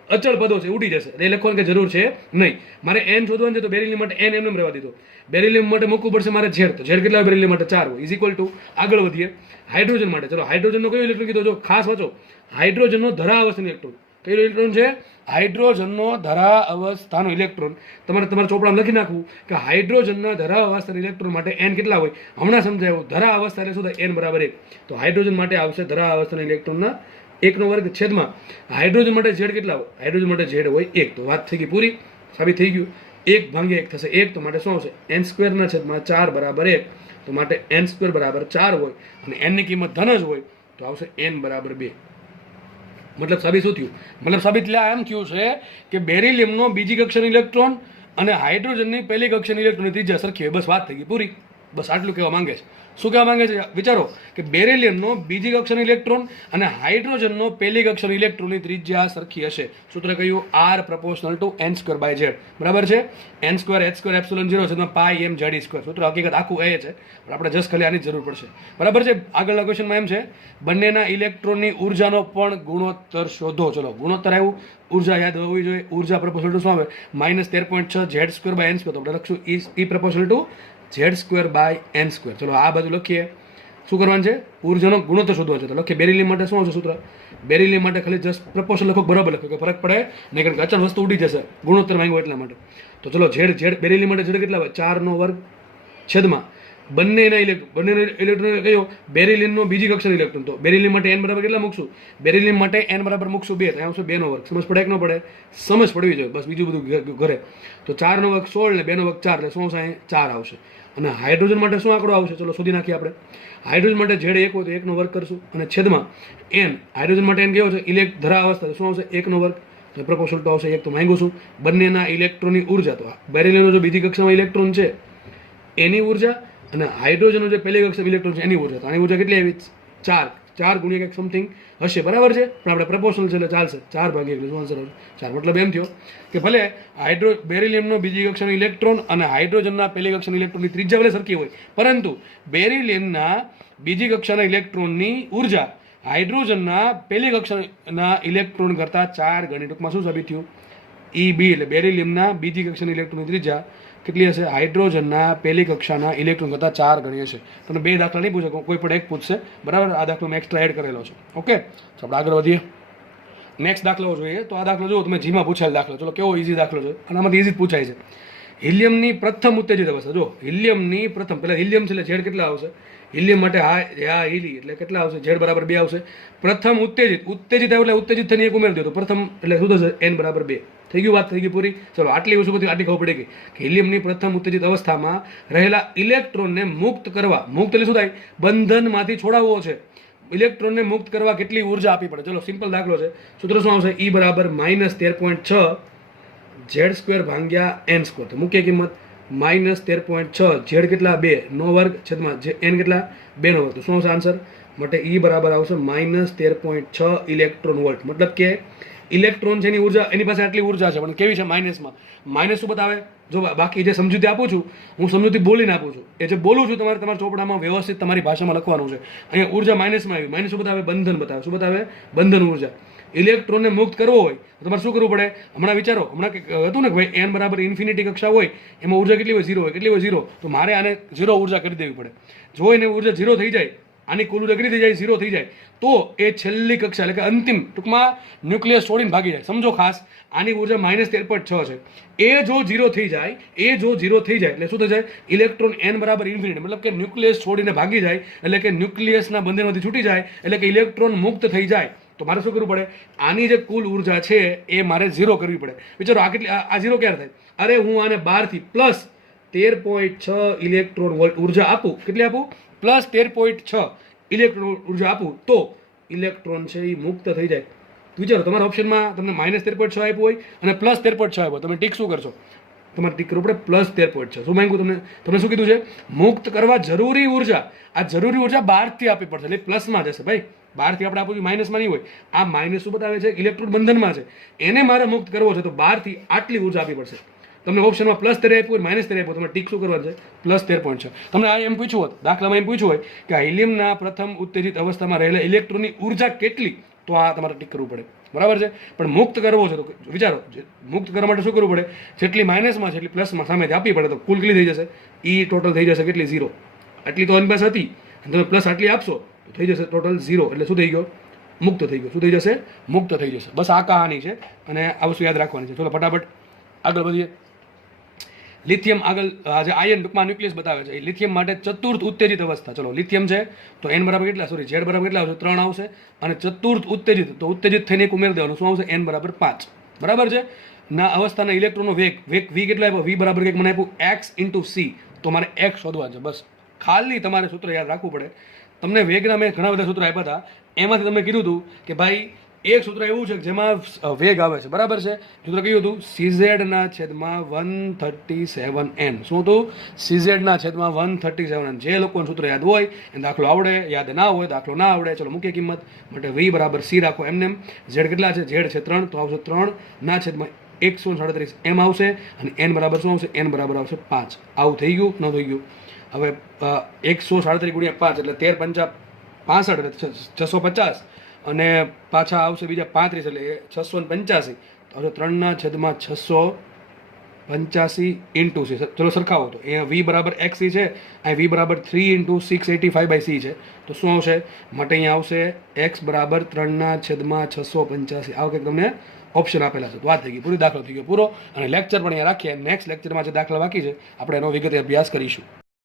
અચળ પદો છે ઉડી જશે, એ લખવાની કે જરૂર છે નહીં. મારે n શોધવાનું છે, તો બેરિલિયમ માટે n એમ રહેવા દીધો. બેરિલિયમ માટે મૂકવું પડશે મારે ઝેડ. તો ઝેડ કેટલા? બેરિલિયમ માટે 4 હોય. ઇઝ ઇક્વલ ટુ, આગળ વધીએ હાઇડ્રોજન માટે. ચલો હાઇડ્રોજનનો કયો ઇલેક્ટ્રોન કીધો? જો ખાસ વાંચો, હાઇડ્રોજનનો ધરા અવસ્થાનો ઇલેક્ટ્રોન. કયો ઇલેક્ટ્રોન છે? હાઇડ્રોજનનો ધરા અવસ્થાનો ઇલેક્ટ્રોન. તમારે તમારા ચોપડામાં લખી નાખવું કે હાઇડ્રોજનના ધરા અવસ્થાના ઇલેક્ટ્રોન માટે એન કેટલા હોય? હમણાં સમજાયું. ધરા અવસ્થા એટલે શું થાય? n બરાબર 1. તો હાઇડ્રોજન માટે આવશે ધરા અવસ્થાના ઇલેક્ટ્રોનના 1² છેદમાં હાઇડ્રોજન માટે ઝેડ કેટલા હોય? હાઇડ્રોજન માટે ઝેડ હોય 1. તો વાત થઈ ગઈ પૂરી, સાબિત થઈ ગયું. 1/1 થશે 1, તો માટે શું આવશે? n²/4 બરાબર 1. તો માટે n² બરાબર 4 હોય અને n ની કિંમત ધન જ હોય, તો આવશે n બરાબર 2. મતલબ સાબિત શું થયું? મતલબ સાબિત એમ થયું છે કે બેરિલિયમનો બીજી કક્ષાનો ઇલેક્ટ્રોન અને હાઇડ્રોજનની પહેલી કક્ષાની ઇલેક્ટ્રોનની ત્રિજ્યા સરખી હોય. બસ વાત થઈ ગઈ પૂરી. બસ આટલું કહેવા માંગે છે. શું કહેવા માંગે છે? વિચારો કે બેરિલિયમનો બીજી કક્ષાનો ઇલેક્ટ્રોન અને હાઇડ્રોજનનો પહેલી કક્ષાનો ઇલેક્ટ્રોનની ત્રિજ્યા સરખી હશે. સૂત્ર કયું? R proportional to n²/z. બરાબર છે? n²h²ε0 πm/z². સૂત્ર હકીકત આખું એ છે, પણ આપણે જસ્ટ ખાલી આની જરૂર પડશે. બરાબર છે? આગળના ક્વેશ્ચનમાં એમ છે, બંનેના ઇલેક્ટ્રોનની ઉર્જાનો પણ ગુણોત્તર શોધો. ચલો ગુણોત્તર આવ્યું, ઉર્જા યાદ હોવી જોઈએ. ઉર્જા proportional to શું આવે? -13.6 z²/n². તો આપણે લખશું E proportional to z²/n². ચલો આ બાજુ લખીએ. શું કરવાનું છે? ઉર્જાનો ગુણોત્તર શોધવાનો છે. તો લખીએ બેરિલિયમ માટે શું આવશે સૂત્ર? બેરિલિયમ માટે ખાલી જસ્ટ પ્રપોર્શન લખો, બરાબર લખો, કે ફરક પડે નહીં, કારણ કે અચાનક વસ્તુ ઉડી જશે. ગુણોત્તર માંગ્યો એટલા માટે. તો ચલો ઝેડ બેરિલિયમ માટે ઝેડ કેટલા હોય? 4² છેદમાં બંનેના ઇલેક્ટ્રોન કયો? બેરિલિયમનો બીજી કક્ષાનો ઇલેક્ટ્રોન. તો બેરિલિયમ માટે n બરાબર કેટલા મૂકશું? બેરિલિયમ માટે n બરાબર મૂકશું 2. ત્યાં આવશે 2². સમજ પડે કે ન પડે? સમજ પડવી જોઈએ, બસ બીજું બધું ઘરે. તો 4² 16 ને 2² 4 એટલે શું આવશે? 4 આવશે. અને હાઇડ્રોજન માટે શું આંકડો આવશે? ચલો શોધી નાખીએ આપણે. હાઇડ્રોજન માટે ઝેડ 1 હોય તો 1² કરશું અને છેદમાં n. હાઇડ્રોજન માટે n કેવો છે? ધરા અવસ્થા. શું આવશે? 1². તો પ્રપોર્શનલ તો આવશે 1. તો માંગુ છું બંનેના ઇલેક્ટ્રોનની ઉર્જા. તો બેરિલિયમનો જો બીજી કક્ષામાં ઇલેક્ટ્રોન છે એની ઉર્જા અને હાઇડ્રોજનનો જે પહેલી કક્ષામાં ઇલેક્ટ્રોન છે એની ઉર્જા. તો આની ઉર્જા કેટલી આવી? 4 ગુણ્યા કંઈક સમથિંગ હશે, બરાબર છે? પણ આપણે પ્રપોર્શનલ છે એટલે ચાલશે. 4/1 એટલે શું આન્સર આવશે? 4. મતલબ એમ થયો કે ભલે બેરિલિયમનો બીજી કક્ષાનો ઇલેક્ટ્રોન અને હાઇડ્રોજનના પહેલી કક્ષાના ઇલેક્ટ્રોનની ત્રિજ્યા ભલે સરખી હોય, પરંતુ બેરિલિયમના બીજી કક્ષાના ઇલેક્ટ્રોનની ઉર્જા હાઇડ્રોજનના પહેલી કક્ષાના ઇલેક્ટ્રોન કરતાં 4 ગણી, ટૂંકમાં શું સાબિત થયું? EB એટલે બેરિલિયમના બીજી કક્ષાની ઇલેક્ટ્રોનની ત્રિજ્યા કેટલી હશે? હાઇડ્રોજનના પહેલી કક્ષાના ઇલેક્ટ્રોન કરતાં 4 ગણી હશે. તમને 2 દાખલા નહીં પૂછે, કોઈ પણ એક પૂછશે, બરાબર? આ દાખલો મેં એક્સ્ટ્રા એડ કરેલો છે. ઓકે, તો આપણે આગળ વધીએ. નેક્સ્ટ દાખલો જોઈએ તો આ દાખલો જુઓ તમે, જીમાં પૂછાયેલ દાખલો. ચલો, કેવો ઇઝી દાખલો છે અને આમાંથી ઇઝી જ પૂછાય છે. હિલિયમની પ્રથમ ઉત્તેજિત અવસ્થા. જો હિલિયમની પ્રથમ, પહેલા હિલિયમ છે એટલે ઝેડ કેટલા આવશે? હિલિયમ માટે હા હિલી એટલે કેટલા આવશે? ઝેડ બરાબર 2 આવશે. પ્રથમ ઉત્તેજિત આવે એટલે ઉત્તેજિત થઈને એક ઉમેરી દો તો પ્રથમ એટલે શું થશે? n બરાબર 2. થઈ ગયું? વાત થઈ ગઈ પૂરી. ચલો, આટલી વસ્તુ બધી આટલી ખબર પડી ગઈ કે હિલિયમની પ્રથમ ઉત્તેજિત અવસ્થામાં રહેલા ઇલેક્ટ્રોનને મુક્ત કરવા, મુક્ત એટલે શું થાય? બંધનમાંથી છોડાવવો છે. ઇલેક્ટ્રોનને મુક્ત કરવા કેટલી ઉર્જા આપવી પડે? ચલો, સિમ્પલ દાખલો છે. સૂત્ર શું આવશે? E બરાબર -13.6 Z² ભાગ્યા n². તો મુખ્ય કિંમત -13.6 ઝેડ કેટલા? 2 નો વર્ગ છેદમાં n કેટલા? 2 નો વર્ગ. તો શું આવશે આન્સર? માટે E બરાબર આવશે -13.6 ઇલેક્ટ્રોન વોલ્ટ. મતલબ કે ઇલેક્ટ્રોન છે એની ઉર્જા, એની પાસે આટલી ઉર્જા છે, પણ કેવી છે? માઇનસમાં. માઇનસ શું બતાવે? જો બાકી જે સમજૂતી આપું છું, હું સમજૂતી બોલીને આપું છું. એ જે બોલું છું તમારા ચોપડામાં વ્યવસ્થિત તમારી ભાષામાં લખવાનું છે. અહીંયા ઉર્જા માઇનસમાં આવી. માઇનસ શું બતાવે? બંધન બતાવે. શું બતાવે? બંધન ઉર્જા. ઇલેક્ટ્રોનને મુક્ત કરવો હોય તો તમારે શું કરવું પડે? હમણાં વિચારો, હમણાં હતું ને કે ભાઈ n બરાબર ઇન્ફિનિટી કક્ષા હોય એમાં ઉર્જા કેટલી હોય? 0 હોય. કેટલી હોય? 0. તો મારે આને 0 ઉર્જા કરી દેવી પડે. જો એને ઉર્જા 0 થઈ જાય, આની કુલ ઉર્જા કેટલી થઈ જાય? 0 થઈ જાય, તો એ છેલ્લી કક્ષા એટલે કે અંતિમ, ટૂંકમાં ન્યુક્લિયસ છોડીને ભાગી જાય. સમજો ખાસ, આની ઉર્જા -13.6 છે. એ જો 0 થઈ જાય એટલે શું થઈ જાય? ઇલેક્ટ્રોન n બરાબર ઇન્ફિનિટી, મતલબ કે ન્યુક્લિયસ છોડીને ભાગી જાય, એટલે કે ન્યુક્લિયસના બંધનમાંથી છૂટી જાય, એટલે કે ઇલેક્ટ્રોન મુક્ત થઈ જાય. તો મારે શું કરવું પડે? આની જે કુલ ઉર્જા છે એ મારે 0 કરવી પડે. વિચારો, આ કેટલી? આ 0 ક્યારે થાય? અરે હું આને 12 થી +13.6 ઇલેક્ટ્રોન વોલ્ટ ઉર્જા આપું. કેટલી આપું? +13.6 ઇલેક્ટ્રોન ઉર્જા આપું તો ઇલેક્ટ્રોન છે એ મુક્ત થઈ જાય. વિચારો, તમારા ઓપ્શનમાં તમને -13.6 આપ્યું હોય અને +13.6 આપ્યો, તમે ટીક શું કરશો? તમારે ટીક કરવું પડે +13.6. શું માંગ્યું તમને શું કીધું છે? મુક્ત કરવા જરૂરી ઉર્જા. આ જરૂરી ઉર્જા 12 થી આપવી પડશે, એટલે પ્લસમાં જશે ભાઈ. 12 થી આપણે આપું માઇનસમાં નહીં હોય. આ માઇનસ શું બતાવે છે? ઇલેક્ટ્રોન બંધનમાં છે, એને મારે મુક્ત કરવો છે, તો 12 થી આટલી ઉર્જા આપવી પડશે. તમને ઓપ્શનમાં +13 આપ્યું હોય, -13 આપ્યું, તમારે ટીક શું કરવાનું છે? +13.6. તમને આ એમ પૂછ્યું હોત, દાખલામાં એમ પૂછ્યું હોય કે હિલિયમના પ્રથમ ઉત્તેજિત અવસ્થામાં રહેલા ઇલેક્ટ્રોનની ઉર્જા કેટલી, તો આ તમારે ટીક કરવું પડે. બરાબર છે? પણ મુક્ત કરવો છે તો વિચારો, મુક્ત કરવા માટે શું કરવું પડે? જેટલી માઇનસમાં છે એટલી પ્લસમાં સામેથી આપવી પડે, તો કુલ કેટલી થઈ જશે? E ટોટલ થઈ જશે કેટલી? 0. આટલી તો એની પાસે હતી, અને તમે પ્લસ આટલી આપશો તો થઈ જશે ટોટલ 0. એટલે શું થઈ ગયો? મુક્ત થઈ ગયો. શું થઈ જશે? મુક્ત થઈ જશે. બસ આ કહાની છે અને આ વસ્તુ યાદ રાખવાની છે. ચલો ફટાફટ આગળ વધીએ. લિથિયમ આગળ, જે આયન ટૂંકમાં ન્યુક્લિયસ બતાવે છે, એ લિથિયમ માટે ચતુર્થ ઉત્તેજિત અવસ્થા. ચલો, લિથિયમ છે તો n બરાબર કેટલા? ઝેડ બરાબર કેટલા આવશે? 3 આવશે. અને ચતુર્થ ઉત્તેજિત, તો ઉત્તેજિત થઈને એક ઉમેરી દેવાનું. શું આવશે? n બરાબર 5. બરાબર છે? ના અવસ્થાના ઇલેક્ટ્રોનનો વેગ v કેટલો આપ્યો? v બરાબર કંઈક મને આપ્યું x × c. તો મારે x શોધવા છે. બસ ખાલી તમારે સૂત્ર યાદ રાખવું પડે. તમને વેગના મેં ઘણા બધા સૂત્રો આપ્યા હતા, એમાંથી તમને કીધું હતું કે ભાઈ એક સૂત્ર એવું છે કે જેમાં વેગ આવે છે. બરાબર છે? સૂત્ર કયું હતું? CZ/137n. શું હતું? CZ/137n. જે લોકોને સૂત્ર યાદ હોય એને દાખલો આવડે, યાદ ના હોય દાખલો ના આવડે. ચલો, મુખ્ય કિંમત માટે v બરાબર c રાખો એમને. z કેટલા છે? z છે 3, તો આવશે 3/137 એમ આવશે. અને n બરાબર શું આવશે? n બરાબર આવશે 5. આવું થઈ ગયું? ન થઈ ગયું? હવે 137 × 5 એટલે 13 × 5 65 એટલે 650, અને પાછા આવશે બીજા 35 એટલે 685. તો આવશે 3/685 × c. ચલો સરખાવો. તો અહીંયા v બરાબર x છે, અહીં v બરાબર 3 × 685/c છે. તો શું આવશે? માટે અહીંયા આવશે x બરાબર 3/685. આવો કંઈક તમને ઓપ્શન આપેલા છે. તો વાત થઈ ગઈ પૂરી, દાખલો થઈ ગયો પૂરો. અને લેક્ચર પણ અહીંયા રાખીએ. નેક્સ્ટ લેક્ચરમાં જે દાખલા બાકી છે આપણે એનો વિગતે અભ્યાસ કરીશું.